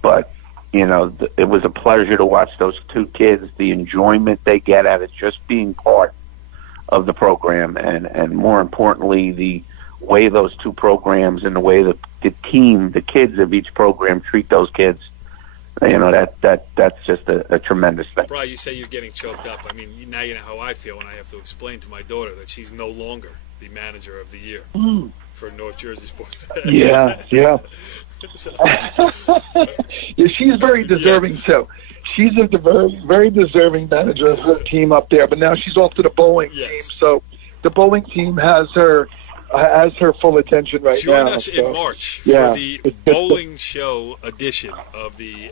But, it was a pleasure to watch those two kids, the enjoyment they get out of just being part of the program, and more importantly, the way those two programs and the way the team, the kids of each program treat those kids. That's just a tremendous thing. Brian, you say you're getting choked up. I mean, now you know how I feel when I have to explain to my daughter that she's no longer the manager of the year for North Jersey Sports. Yeah. So, yeah, she's very deserving too. She's a very, very deserving manager of her team up there. But now she's off to the bowling team, so the bowling team has her full attention right now. Join us in March for the bowling show edition of the.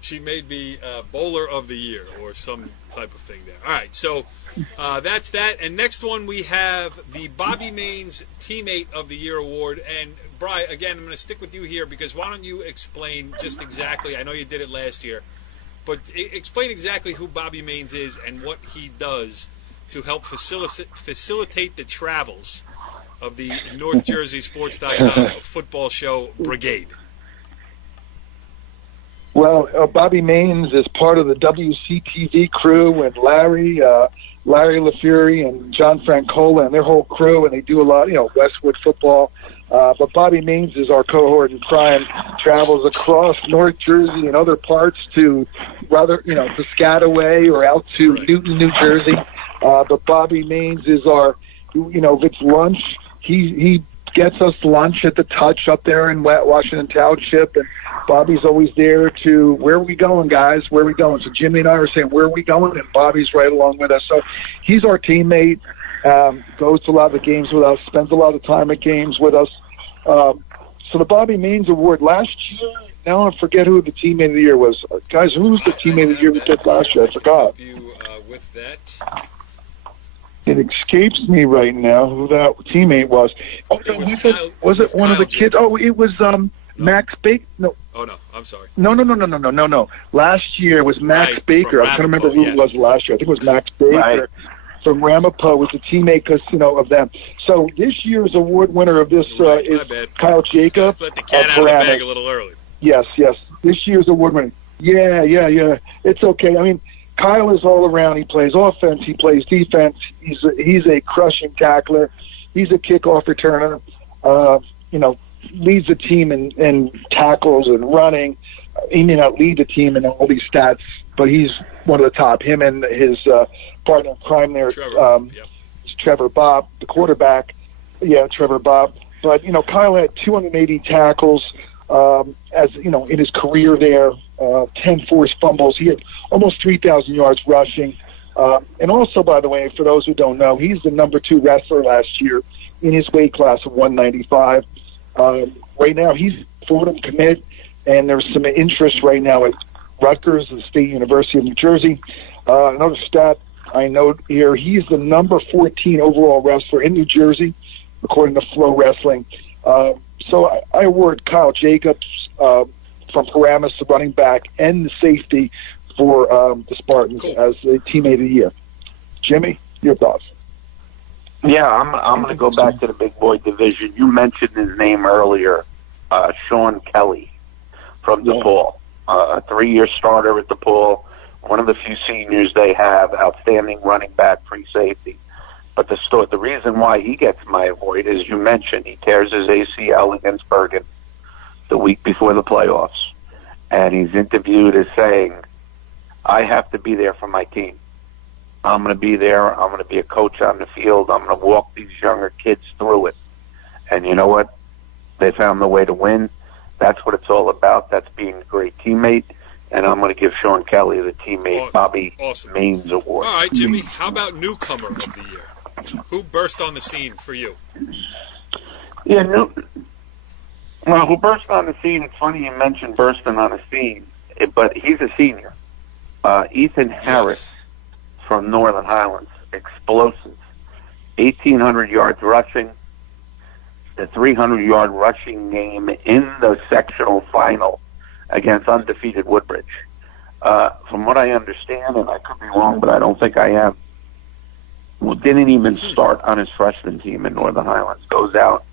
She made me bowler of the year or some type of thing there. All right, so that's that. And next one we have the Bobby Maines Teammate of the Year award. And Brian, again, I'm going to stick with you here because why don't you explain just exactly? I know you did it last year, but explain exactly who Bobby Maines is and what he does to help facilitate the travels of the North Jersey Sports.com football show brigade. Well, Bobby Maines is part of the WCTV crew, and Larry LaFury and John Francola and their whole crew, and they do a lot, Westwood football. But Bobby Maines is our cohort in crime, travels across North Jersey and other parts to Piscataway or out to Newton, New Jersey. But Bobby Maines is our, if it's lunch, he gets us lunch at the Touch up there in Washington Township, and Bobby's always there to, where are we going, guys? Where are we going? So Jimmy and I are saying, where are we going? And Bobby's right along with us. So he's our teammate, goes to a lot of the games with us, spends a lot of time at games with us. So the Bobby Maines Award last year, now I forget who the teammate of the year was. Guys, who was the teammate of the year we did last year? I forgot. You with that? It escapes me right now who that teammate was. Oh, was it one of the kids? Oh, it was Max Baker. No. Oh no, I'm sorry. No. Last year was Max Baker. I can't remember who it was last year. I think it was Max Baker from Ramapo. Was a teammate because of them. So this year's award winner of this is Kyle Jacob. Let the cat out of the bag a little early. Yes. This year's award winner. Yeah. It's okay. I mean, Kyle is all around. He plays offense. He plays defense. He's a crushing tackler. He's a kickoff returner. Leads the team in tackles and running. He may not lead the team in all these stats, but he's one of the top. Him and his partner in crime there, Trevor Bob, the quarterback. Yeah, Trevor Bob. But Kyle had 280 tackles in his career there. 10 forced fumbles. He had almost 3,000 yards rushing. And also, by the way, for those who don't know, he's the number 2 wrestler last year in his weight class of 195. Right now, he's Fordham commit, and there's some interest right now at Rutgers, the State University of New Jersey. Another stat I note here, he's the number 14 overall wrestler in New Jersey, according to Flow Wrestling. So I award Kyle Jacobs from Paramus, the running back, and the safety for the Spartans Cool. as a teammate of the year. Jimmy, your thoughts? Yeah, I'm going to go back to the big boy division. You mentioned his name earlier, Sean Kelly from DePaul, a 3-year starter at DePaul, one of the few seniors they have, outstanding running back, free safety. But the reason why he gets my avoid, as you mentioned, he tears his ACL against Bergen the week before the playoffs, and he's interviewed as saying, I have to be there for my team. I'm going to be there. I'm going to be a coach on the field. I'm going to walk these younger kids through it. And you know what? They found the way to win. That's what it's all about. That's being a great teammate. And I'm going to give Sean Kelly the teammate Bobby Maines Award. All right, Jimmy, how about newcomer of the year? Who burst on the scene for you? Yeah, who burst on the scene? It's funny you mentioned bursting on the scene, but he's a senior. Ethan Harris from Northern Highlands, explosive. 1,800 yards rushing, the 300-yard rushing game in the sectional final against undefeated Woodbridge. From what I understand, and I could be wrong, but I don't think I am, didn't even start on his freshman team in Northern Highlands. Goes out,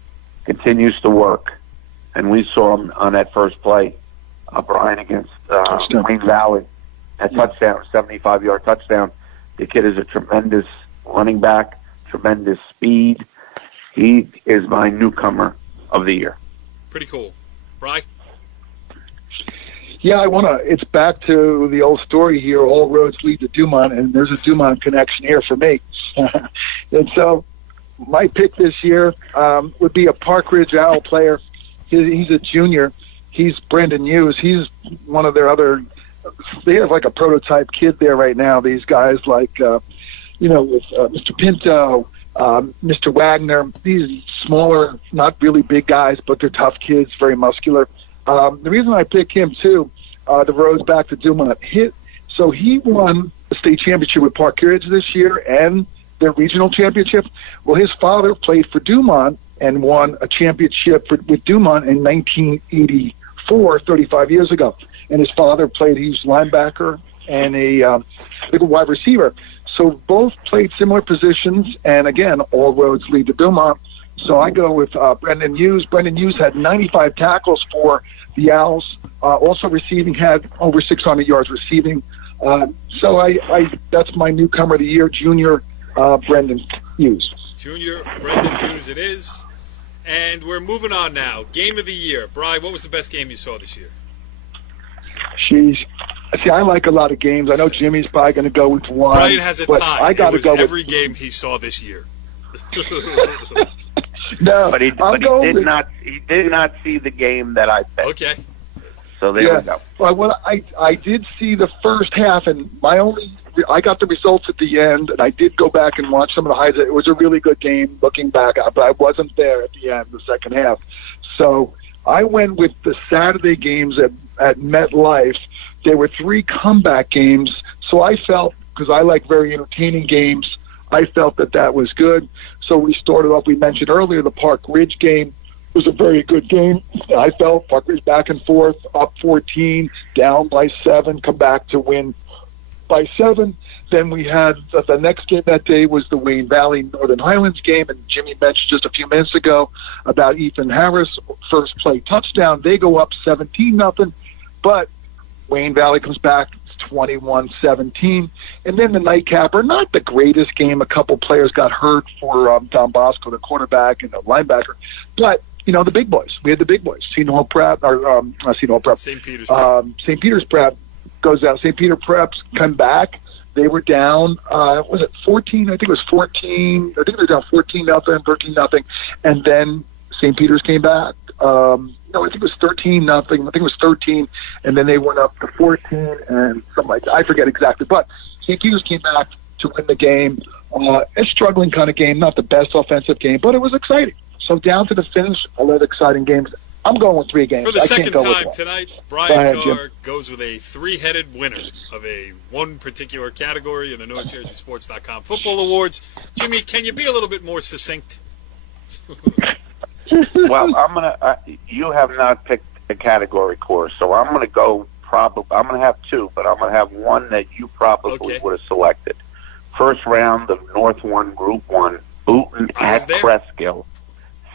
continues to work, and we saw him on that first play, Brian, against Wayne Valley. That touchdown, 75-yard touchdown. The kid is a tremendous running back, tremendous speed. He is my newcomer of the year. Pretty cool. Bri? Yeah, it's back to the old story here, all roads lead to Dumont, and there's a Dumont connection here for me. And so my pick this year would be a Park Ridge Owl player. He's a junior. He's Brendan Hughes. He's one of their other – they have like a prototype kid there right now, these guys like, with Mr. Pinto, Mr. Wagner, these smaller, not really big guys, but they're tough kids, very muscular. The reason I pick him, too, the road's back to Dumont. So he won the state championship with Park Ridge this year and their regional championship. Well, his father played for Dumont and won a championship with Dumont in 1984, 35 years ago. And his father he's linebacker and a wide receiver. So both played similar positions, and again, all roads lead to Dumont. So I go with Brendan Hughes. Brendan Hughes had 95 tackles for the Owls, also receiving, had over 600 yards receiving. So I that's my newcomer of the year, junior Brendan Hughes. Junior Brendan Hughes it is. And we're moving on now. Game of the year. Bri, what was the best game you saw this year? I like a lot of games. I know Jimmy's probably going to go with one. Brian has a tie. I got to go every game he saw this year. No, but he did not see the game that I picked. Okay. So there we go. Well, I did see the first half, and I got the results at the end, and I did go back and watch some of the highlights. It was a really good game looking back, but I wasn't there at the end, the second half. So I went with the Saturday games at MetLife. There were 3 comeback games, so I felt, because I like very entertaining games, I felt that was good. So we started off, we mentioned earlier, the Park Ridge game was a very good game. I felt Park Ridge back and forth, up 14, down by 7, come back to win by 7. Then we had the next game that day was the Wayne Valley Northern Highlands game, and Jimmy mentioned just a few minutes ago about Ethan Harris, first play touchdown. They go up 17-0, but Wayne Valley comes back 21-17. And then the nightcapper, not the greatest game. A couple players got hurt for Don Bosco, the quarterback and the linebacker. But, the big boys. We had the big boys. St. Peter's Prep. St. Peter's Prep goes out. St. Peter Preps come back. They were down, was it 14? I think it was 14. I think they were down 14-0, 13-0. And then St. Peter's came back. I think it was 13-0. I think it was 13, and then they went up to 14 and something like that. I forget exactly, but St. Peter's came back to win the game. A struggling kind of game, not the best offensive game, but it was exciting. So down to the finish, a lot of exciting games. I'm going with 3 games. For the second time tonight, Brian Carr goes with a 3-headed winner of one particular category in the NorthJerseySports.com Football Awards. Jimmy, can you be a little bit more succinct? Well, you have not picked a category course, so I'm gonna go I'm going to have two, but I'm going to have one that you probably would have selected. First round of North 1, Group 1, Booton at Cresskill.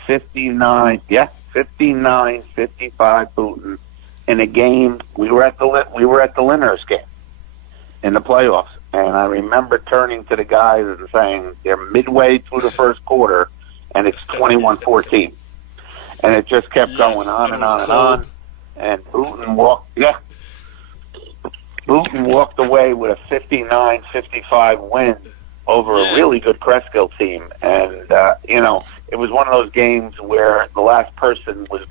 59-55 Booton in a game. We were at the Lindhurst game in the playoffs, and I remember turning to the guys and saying they're midway through the first quarter, and it's 21-14, and it just kept going on and on and on. And Booton walked away with a 59-55 win over a really good Cresskill team, and it was one of those games where the last person with the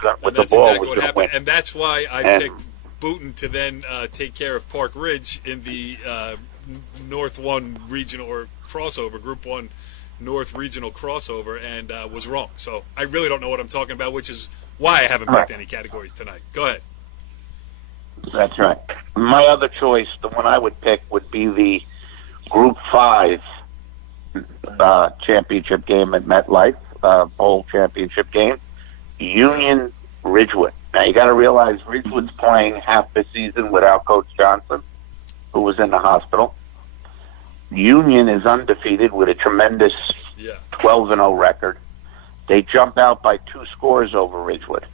ball was going to win. And that's why I picked Booton to then take care of Park Ridge in the North 1 regional or crossover, Group 1 North regional crossover, and was wrong. So I really don't know what I'm talking about, which is why I haven't picked any categories tonight. Go ahead. That's right. My other choice, the one I would pick, would be the Group 5 championship game at MetLife, bowl championship game, Union Ridgewood. Now you got to realize Ridgewood's playing half the season without Coach Johnson, who was in the hospital. Union is undefeated with a tremendous 12-0 record. They jump out by 2 scores over Ridgewood.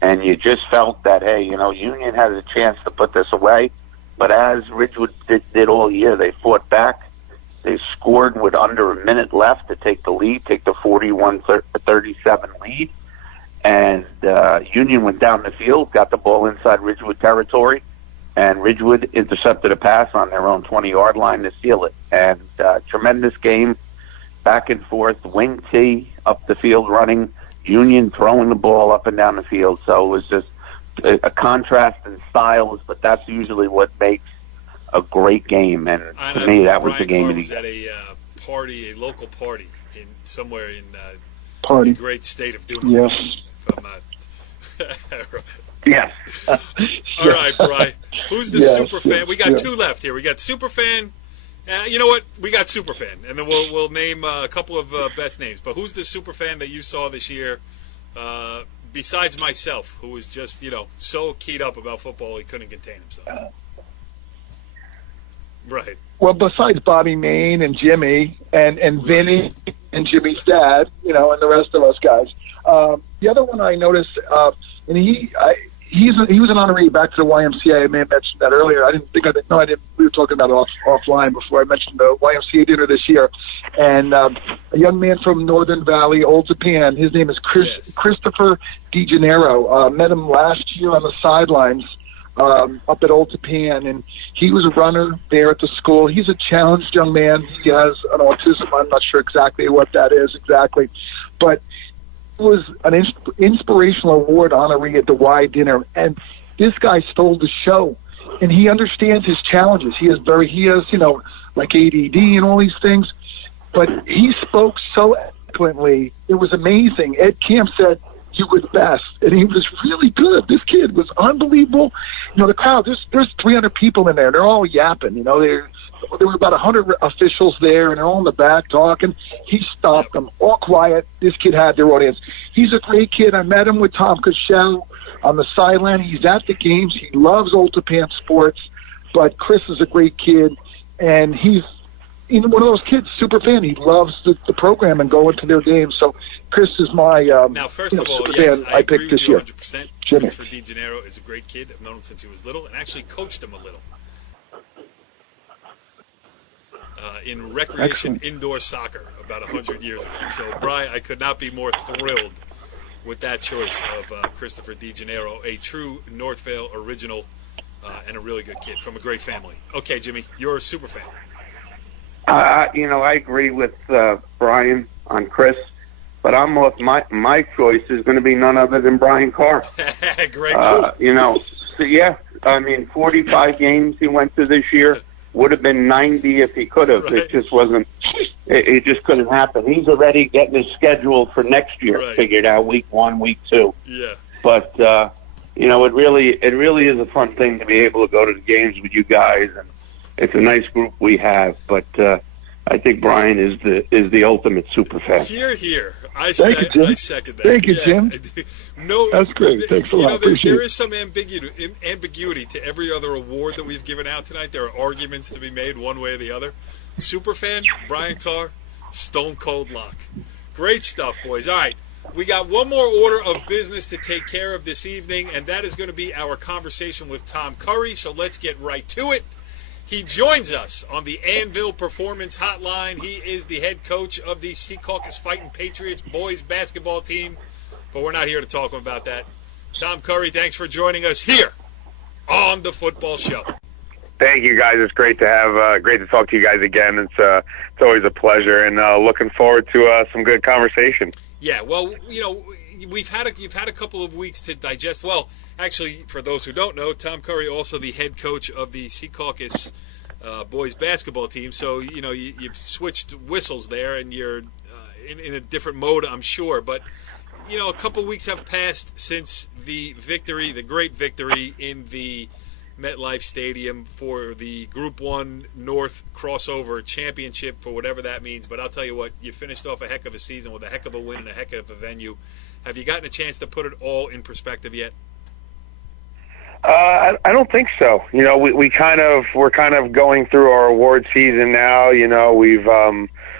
And you just felt that, hey, Union has a chance to put this away. But as Ridgewood did all year, they fought back. They scored with under a minute left to take the lead, take the 41-37 lead. And Union went down the field, got the ball inside Ridgewood territory, and Ridgewood intercepted a pass on their own 20-yard line to seal it. And tremendous game, back and forth, wing tee up the field running, Union throwing the ball up and down the field. So it was just a contrast in styles, but that's usually what makes a great game. And to me, that was the game of the year. At a local party somewhere in the great state of Duke. Yes. If I'm not. Yes. All right, Brian. Who's the super fan? We got 2 left here. We got super fan. You know what? We got super fan, and then we'll name a couple of best names. But who's the super fan that you saw this year? Besides myself, who was just so keyed up about football he couldn't contain himself. Right. Well, besides Bobby Main and Jimmy and Vinny and Jimmy's dad, and the rest of us guys. The other one I noticed, and he was an honoree back to the YMCA. I may have mentioned that earlier. I didn't. We were talking about it offline before I mentioned the YMCA dinner this year. And a young man from Northern Valley, Old Japan. His name is Christopher DeGennaro. Met him last year on the sidelines up at Old Japan, and he was a runner there at the school. He's a challenged young man. He has an autism. I'm not sure exactly what that is exactly, but it was an inspirational award honoree at the Y dinner, and this guy stole the show, and he understands his challenges. He has like ADD and all these things, but he spoke so eloquently. It was amazing. Ed Camp said, "You were the best," and he was really good. This kid was unbelievable. The crowd, there's 300 people in there. They're all yapping. There were about 100 officials there, and they're all in the back talking. He stopped them, all quiet. This kid had their audience. He's a great kid. I met him with Tom Cashel on the sideline. He's at the games. He loves Old Japan sports, but Chris is a great kid, and he's one of those kids, super fan. He loves the program and going to their games. So Chris is my now. First of all, yes, I agree picked with this you year. 100%. Jimmy. Christopher DeGennaro is a great kid. I've known him since he was little, and actually coached him a little in recreation indoor soccer about 100 years ago. So, Brian, I could not be more thrilled with that choice of Christopher DeGennaro, a true Northvale original and a really good kid from a great family. Okay, Jimmy, you're a super fan. I agree with Brian on Chris, but my choice is going to be none other than Brian Carr. Great. 45 games he went to this year. Would have been 90 if he could have. Right. It just wasn't. It just couldn't happen. He's already getting his schedule for next year figured out, week 1, week 2. Yeah. But it really is a fun thing to be able to go to the games with you guys, and it's a nice group we have. But I think Brian is the ultimate super fan. Here. I Thank you, Jim. second that. Thank you, Jim. No, That's great. Thanks a lot. Appreciate there it. is some ambiguity to every other award that we've given out tonight. There are arguments to be made one way or the other. Superfan, Brian Carr, Stone Cold Lock. Great stuff, boys. All right, we got one more order of business to take care of this evening, and that is going to be our conversation with Tom Curry. So let's get right to it. He joins us on the Anvil Performance Hotline. He is the head coach of the Secaucus Fighting Patriots boys basketball team, but we're not here to talk about that. Tom Curry, thanks for joining us here on the Football Show. Thank you, guys. It's great to talk to you guys again. It's always a pleasure, and looking forward to some good conversation. Yeah, well, you've had a couple of weeks to digest. Well, actually, for those who don't know, Tom Curry also the head coach of the Secaucus boys basketball team. So you've switched whistles there, and you're in a different mode, I'm sure. But a couple of weeks have passed since the great victory in the MetLife Stadium for the Group 1 North Crossover Championship, for whatever that means. But I'll tell you what, you finished off a heck of a season with a heck of a win and a heck of a venue. Have you gotten a chance to put it all in perspective yet? I don't think so. We're kind of going through our award season now.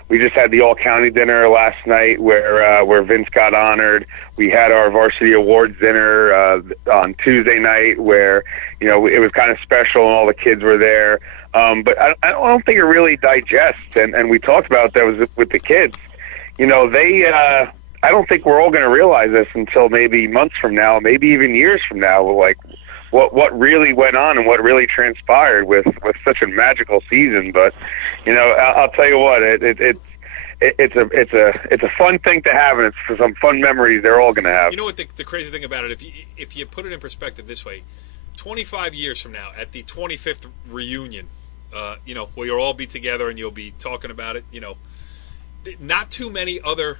We just had the all county dinner last night where Vince got honored. We had our varsity awards dinner on Tuesday night where it was kind of special and all the kids were there. But I don't think it really digests. And we talked about that with the kids. I don't think we're all going to realize this until maybe months from now, maybe even years from now. Like what really went on and what really transpired with such a magical season. But I'll tell you what, it's a fun thing to have, and it's for some fun memories they're all going to have. You know what the crazy thing about it, if you put it in perspective this way, 25 years from now at the 25th reunion, where you'll all be together and you'll be talking about it. Not too many other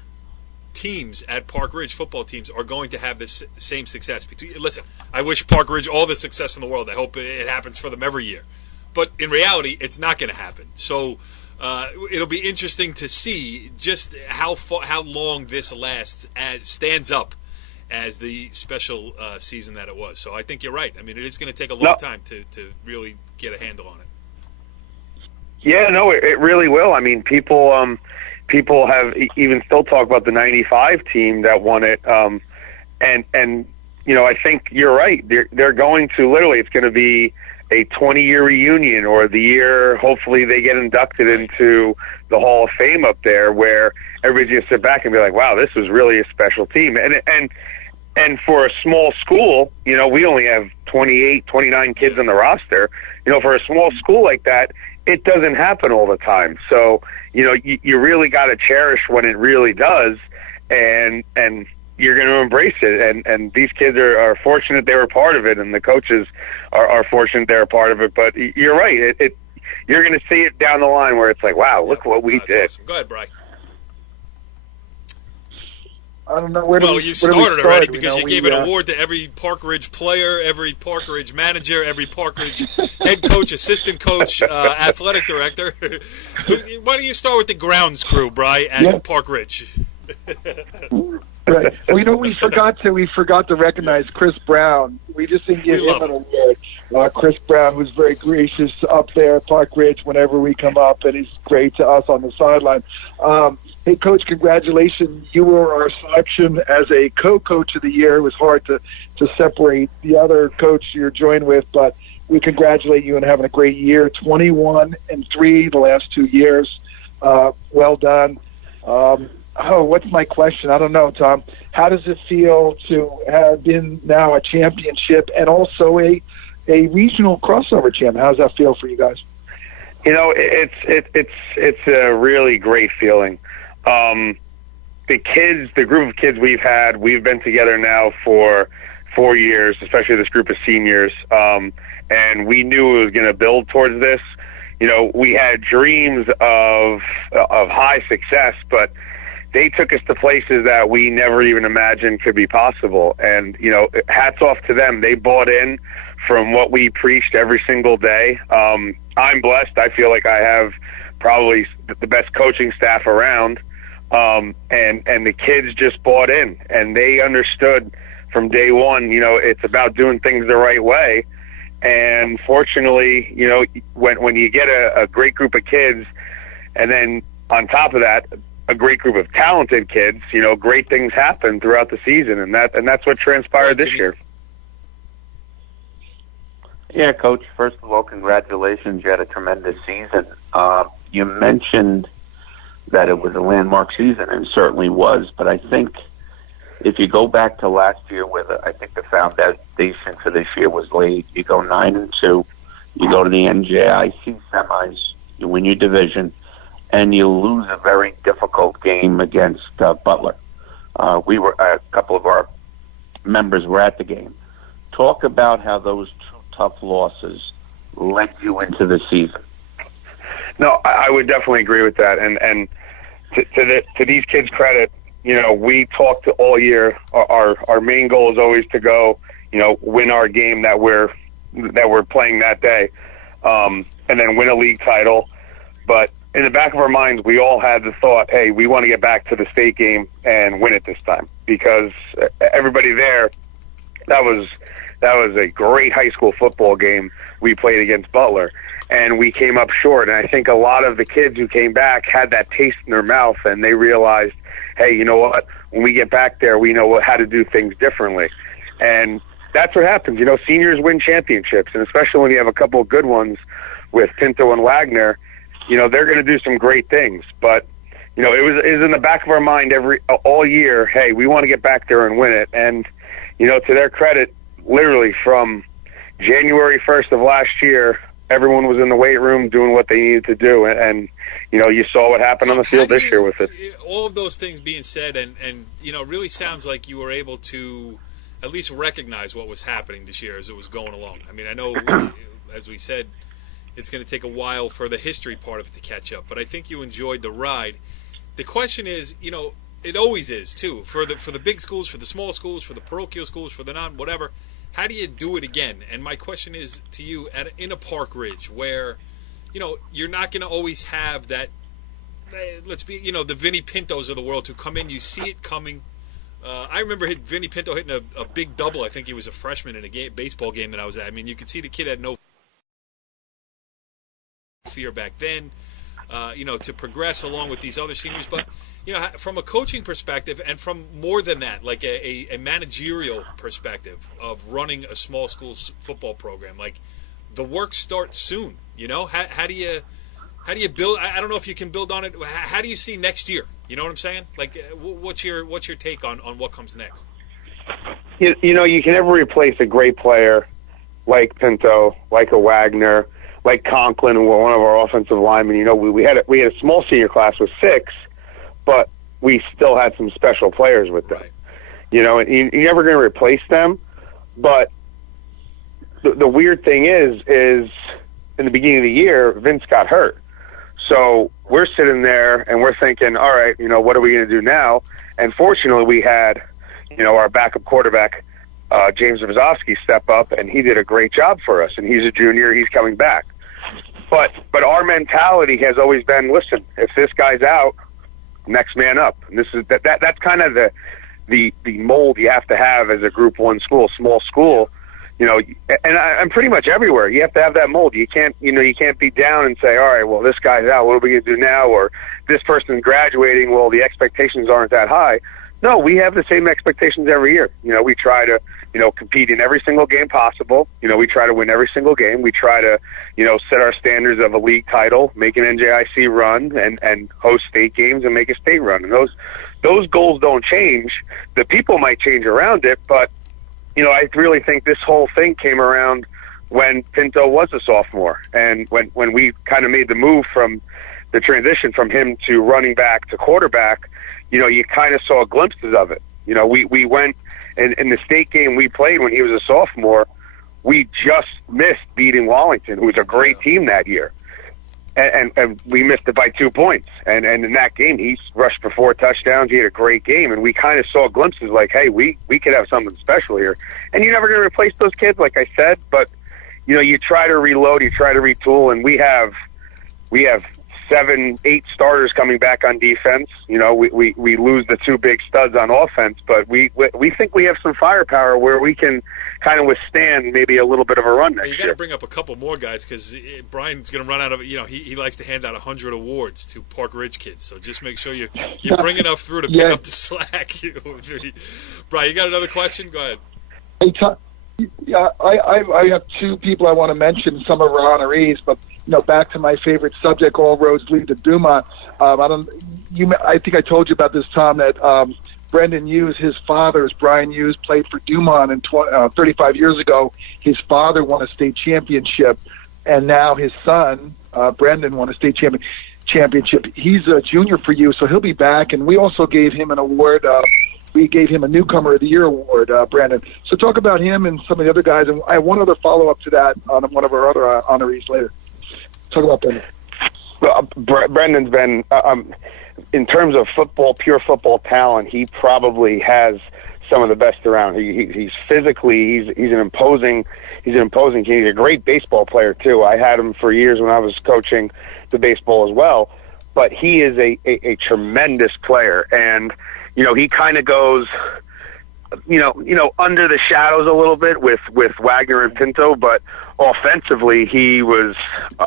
teams at Park Ridge, football teams, are going to have this same success. Listen, I wish Park Ridge all the success in the world. I hope it happens for them every year. But in reality, it's not going to happen. So it'll be interesting to see just how long this lasts, stands up as the special season that it was. So I think you're right. I mean, it is going to take a long time to really get a handle on it. Yeah, no, it really will. I mean, people have even still talk about the '95 team that won it, and I think you're right. They're going to literally, it's going to be a 20-year reunion, or the year hopefully they get inducted into the Hall of Fame up there, where everybody's going to sit back and be like, wow, this was really a special team. And for a small school, we only have 28, 29 kids on the roster. For a small school like that, it doesn't happen all the time. So, you really got to cherish when it really does, and you're going to embrace it. And these kids are fortunate they were part of it, and the coaches are fortunate they're a part of it. But you're right. You're going to see it down the line where it's like, wow, look what we did. Awesome. Go ahead, Bri. I don't know where you started already because you gave an award to every Park Ridge player, every Park Ridge manager, every Park Ridge head coach, assistant coach, athletic director. Why don't you start with the grounds crew, Bri, at Park Ridge? Right. Well, we forgot to recognize Chris Brown. We just didn't give him an award. Chris Brown was very gracious up there at Park Ridge whenever we come up, and he's great to us on the sideline. Hey, Coach, congratulations. You were our selection as a co-coach of the year. It was hard to separate the other coach you're joined with, but we congratulate you on having a great year. 21-3 the last 2 years. Well done. What's my question? I don't know, Tom. How does it feel to have been now a championship and also a regional crossover champ? How does that feel for you guys? It's a really great feeling. The group of kids we've been together now for 4 years, especially this group of seniors. And we knew it was going to build towards this. We had dreams of high success, but they took us to places that we never even imagined could be possible. And, hats off to them. They bought in from what we preached every single day. I'm blessed. I feel like I have probably the best coaching staff around, and the kids just bought in, and they understood from day one, it's about doing things the right way. And fortunately, when you get a great group of kids, and then on top of that, a great group of talented kids, great things happen throughout the season, and that's what transpired this year. Yeah, Coach, first of all, congratulations. You had a tremendous season. You mentioned that it was a landmark season, and certainly was, but I think if you go back to last year, where I think the foundation for this year was laid, you go 9-2, you go to the NJIC semis, you win your division, and you lose a very difficult game against Butler. A couple of our members were at the game. Talk about how those two tough losses led you into the season. No, I would definitely agree with that. And to these kids' credit, we talked all year. Our main goal is always to go, win our game that we're playing that day, and then win a league title. But in the back of our minds, we all had the thought, hey, we want to get back to the state game and win it this time, because everybody there, that was a great high school football game we played against Butler, and we came up short. And I think a lot of the kids who came back had that taste in their mouth, and they realized, hey, you know what? When we get back there, we know how to do things differently. And that's what happens. Seniors win championships, and especially when you have a couple of good ones with Pinto and Wagner, they're going to do some great things. But, it was in the back of our mind all year, hey, we want to get back there and win it. And, to their credit, literally from January 1st of last year, everyone was in the weight room doing what they needed to do. And you saw what happened on the field this year with it. All of those things being said, and it really sounds like you were able to at least recognize what was happening this year as it was going along. I mean, I know, as we said, it's going to take a while for the history part of it to catch up, but I think you enjoyed the ride. The question is, it always is too, for the big schools, for the small schools, for the parochial schools, for the non-whatever, how do you do it again? And my question is to you, in a Park Ridge, where, you're not going to always have that, let's be, the Vinny Pintos of the world who come in, you see it coming. I remember Vinny Pinto hitting a big double. I think he was a freshman in a baseball game that I was at. I mean, you could see the kid had no fear back then, to progress along with these other seniors. But, from a coaching perspective, and from more than that, like a managerial perspective of running a small school football program, like the work starts soon. How do you build? I don't know if you can build on it. How do you see next year? You know what I'm saying? Like, what's your take on what comes next? You can never replace a great player like Pinto, like a Wagner, like Conklin, one of our offensive linemen. We had a small senior class with 6, but we still had some special players with them. Right. And you're never going to replace them. But the weird thing is in the beginning of the year, Vince got hurt. So we're sitting there and we're thinking, all right, what are we going to do now? And fortunately, we had, our backup quarterback, James Vazovsky, step up, and he did a great job for us. And he's a junior; he's coming back. But our mentality has always been, listen, if this guy's out, next man up. And this is that's kind of the mold you have to have as a Group 1 school, small school. And I'm pretty much everywhere. You have to have that mold. You can't be down and say, all right, well, this guy's out. What are we going to do now? Or this person's graduating. Well, the expectations aren't that high. No, we have the same expectations every year. We try to, compete in every single game possible. We try to win every single game. We try to, set our standards of a league title, make an NJIC run, and host state games and make a state run. And those goals don't change. The people might change around it, but I really think this whole thing came around when Pinto was a sophomore, and when we kind of made the move from the transition from him to running back to quarterback, you kind of saw glimpses of it. We went in the state game we played when he was a sophomore, we just missed beating Wallington, who was a great team that year. And we missed it by 2 points. And in that game, he rushed for 4 touchdowns. He had a great game. And we kind of saw glimpses like, hey, we could have something special here. And you're never going to replace those kids, like I said. But, you try to reload, you try to retool. And we have 7, 8 starters coming back on defense. You know, we lose the 2 big studs on offense, but we think we have some firepower where we can kind of withstand maybe a little bit of a run next You got to bring up a couple more guys because Brian's going to run out of. You know, he likes to hand out 100 awards to Park Ridge kids. So just make sure you bring enough through to pick up the slack. Brian, you got another question? Go ahead. Hey, Tom, I have 2 people I want to mention. Some of our honorees, but back to my favorite subject. All roads lead to Dumont. I think I told you about this, Tom. That Brendan Hughes, his father, Brian Hughes, played for Dumont, and 35 years ago, his father won a state championship, and now his son, Brendan, won a state championship. He's a junior for you, so he'll be back, and we also gave him an award. We gave him a Newcomer of the Year award, Brandon. So talk about him and some of the other guys, and I have one other follow-up to that on one of our other honorees later. Talk about Brendan. Well, Brendan's been, in terms of football, pure football talent, he probably has some of the best around. He's physically, he's an imposing kid. He's a great baseball player too. I had him for years when I was coaching the baseball as well. But he is a tremendous player, and he kind of goes, under the shadows a little bit with Wagner and Pinto, but offensively he was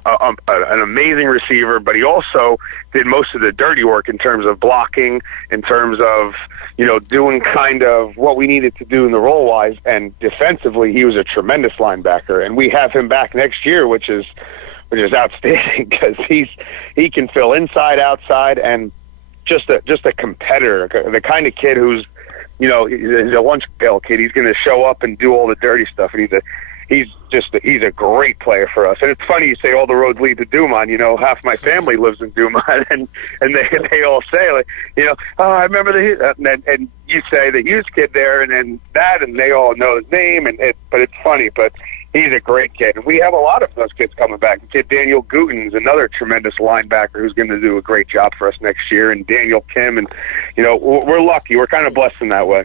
an amazing receiver, but he also did most of the dirty work in terms of blocking, in terms of, doing kind of what we needed to do in the role-wise, and defensively he was a tremendous linebacker, and we have him back next year, which is outstanding because he can fill inside, outside, and just a competitor, the kind of kid who's, he's a lunch pail kid. He's going to show up and do all the dirty stuff, and he's a great player for us. And it's funny you say all the roads lead to Dumont. Half my family lives in Dumont, and they all say, like, oh, I remember and you say the Hughes kid there, and they all know his name, but it's funny, but he's a great kid. And we have a lot of those kids coming back. The kid Daniel Guten's another tremendous linebacker who's going to do a great job for us next year, and Daniel Kim, and we're lucky. We're kind of blessed in that way.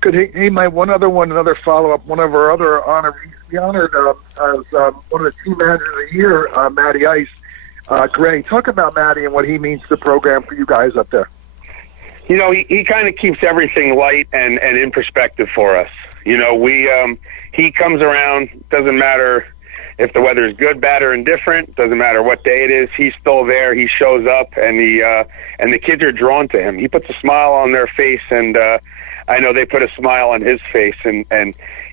Good. Hey, another follow-up. One of our other honorees, we honored as one of the team managers of the year, Matty Ice. Gray, talk about Matty and what he means to the program for you guys up there. He kind of keeps everything light and in perspective for us. He comes around, doesn't matter if the weather is good, bad, or indifferent, doesn't matter what day it is, he's still there, he shows up, and the kids are drawn to him. He puts a smile on their face, and I know they put a smile on his face, and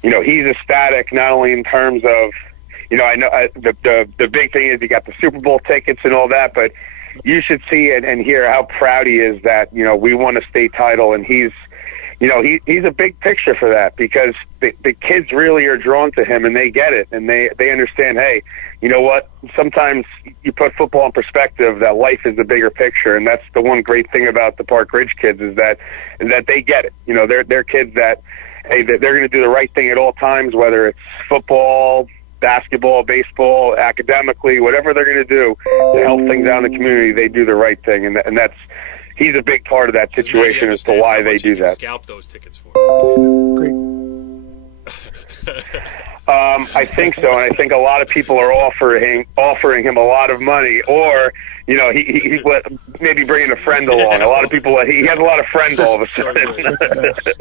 he's ecstatic, not only in terms of, I know the big thing is he got the Super Bowl tickets and all that, but you should see it and hear how proud he is that, we won a state title, and he's a big picture for that, because the kids really are drawn to him, and they get it, and they understand, hey, you know what, sometimes you put football in perspective, that life is the bigger picture, and that's the one great thing about the Park Ridge kids is that they get it. They're kids that, hey, they're going to do the right thing at all times, whether it's football, basketball, baseball, academically, whatever they're going to do to help things out in the community, they do the right thing, and that's, he's a big part of that situation as to why they do that. Scalp those tickets for. Great. I think so, and I think a lot of people are offering him a lot of money, or he's maybe bringing a friend along. A lot of people, he has a lot of friends all of a sudden.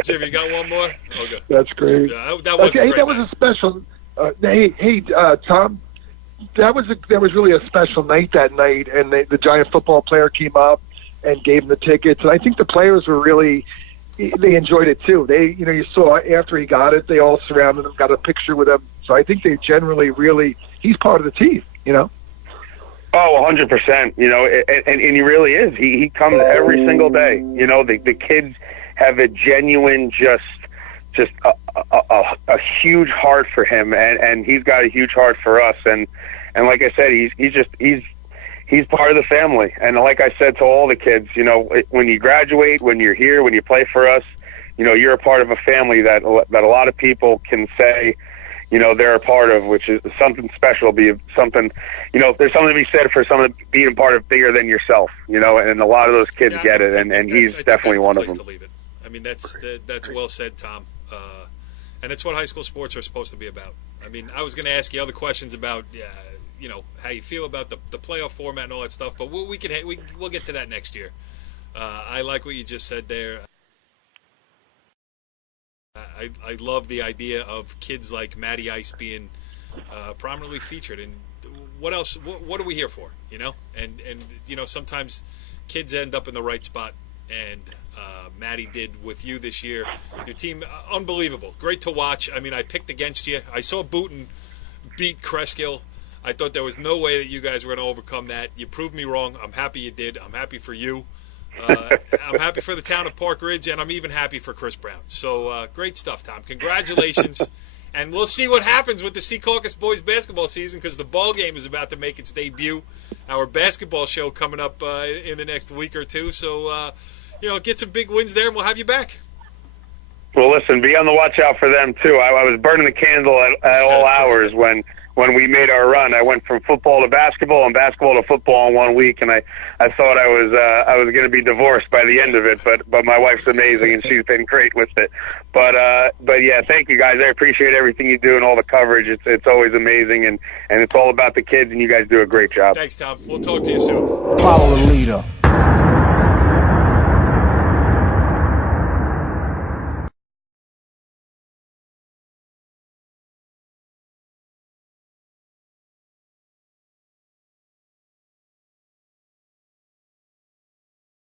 Jim, you got one more? Okay. That's great. Yeah, that was okay, great. That was a special. Tom, that was really a special night that night, and the Giant football player came up and gave him the tickets, and I think the players were really. They enjoyed it too. You saw after he got it, they all surrounded him, got a picture with him. So I think they generally really, he's part of the team, Oh, 100%. And he really is. He comes every single day. The kids have a genuine, just a huge heart for him, and he's got a huge heart for us. And like I said, he's part of the family. And like I said to all the kids, when you graduate, when you're here, when you play for us, you're a part of a family that a lot of people can say, they're a part of, which is something special, there's something to be said for someone being part of bigger than yourself, and a lot of those kids get it, and he's definitely one of them. To leave it. I mean, that's well said, Tom. And it's what high school sports are supposed to be about. I mean, I was going to ask you other questions about how you feel about the playoff format and all that stuff. But we'll get to that next year. I like what you just said there. I love the idea of kids like Matty Ice being prominently featured. And what else? What are we here for? And sometimes kids end up in the right spot. And Matty did with you this year. Your team, unbelievable. Great to watch. I mean, I picked against you. I saw Booton beat Kreskill. I thought there was no way that you guys were going to overcome that. You proved me wrong. I'm happy you did. I'm happy for you. I'm happy for the town of Park Ridge, and I'm even happy for Chris Brown. So great stuff, Tom. Congratulations. And we'll see what happens with the Secaucus boys basketball season, because the ball game is about to make its debut. Our basketball show coming up in the next week or two. So, get some big wins there, and we'll have you back. Well, listen, be on the watch out for them, too. I was burning the candle at all hours when we made our run. I went from football to basketball and basketball to football in 1 week, and I thought I was going to be divorced by the end of it, but my wife's amazing, and she's been great with it. But yeah, thank you guys. I appreciate everything you do and all the coverage. It's always amazing, and it's all about the kids, and you guys do a great job. Thanks, Tom. We'll talk to you soon. Follow the leader.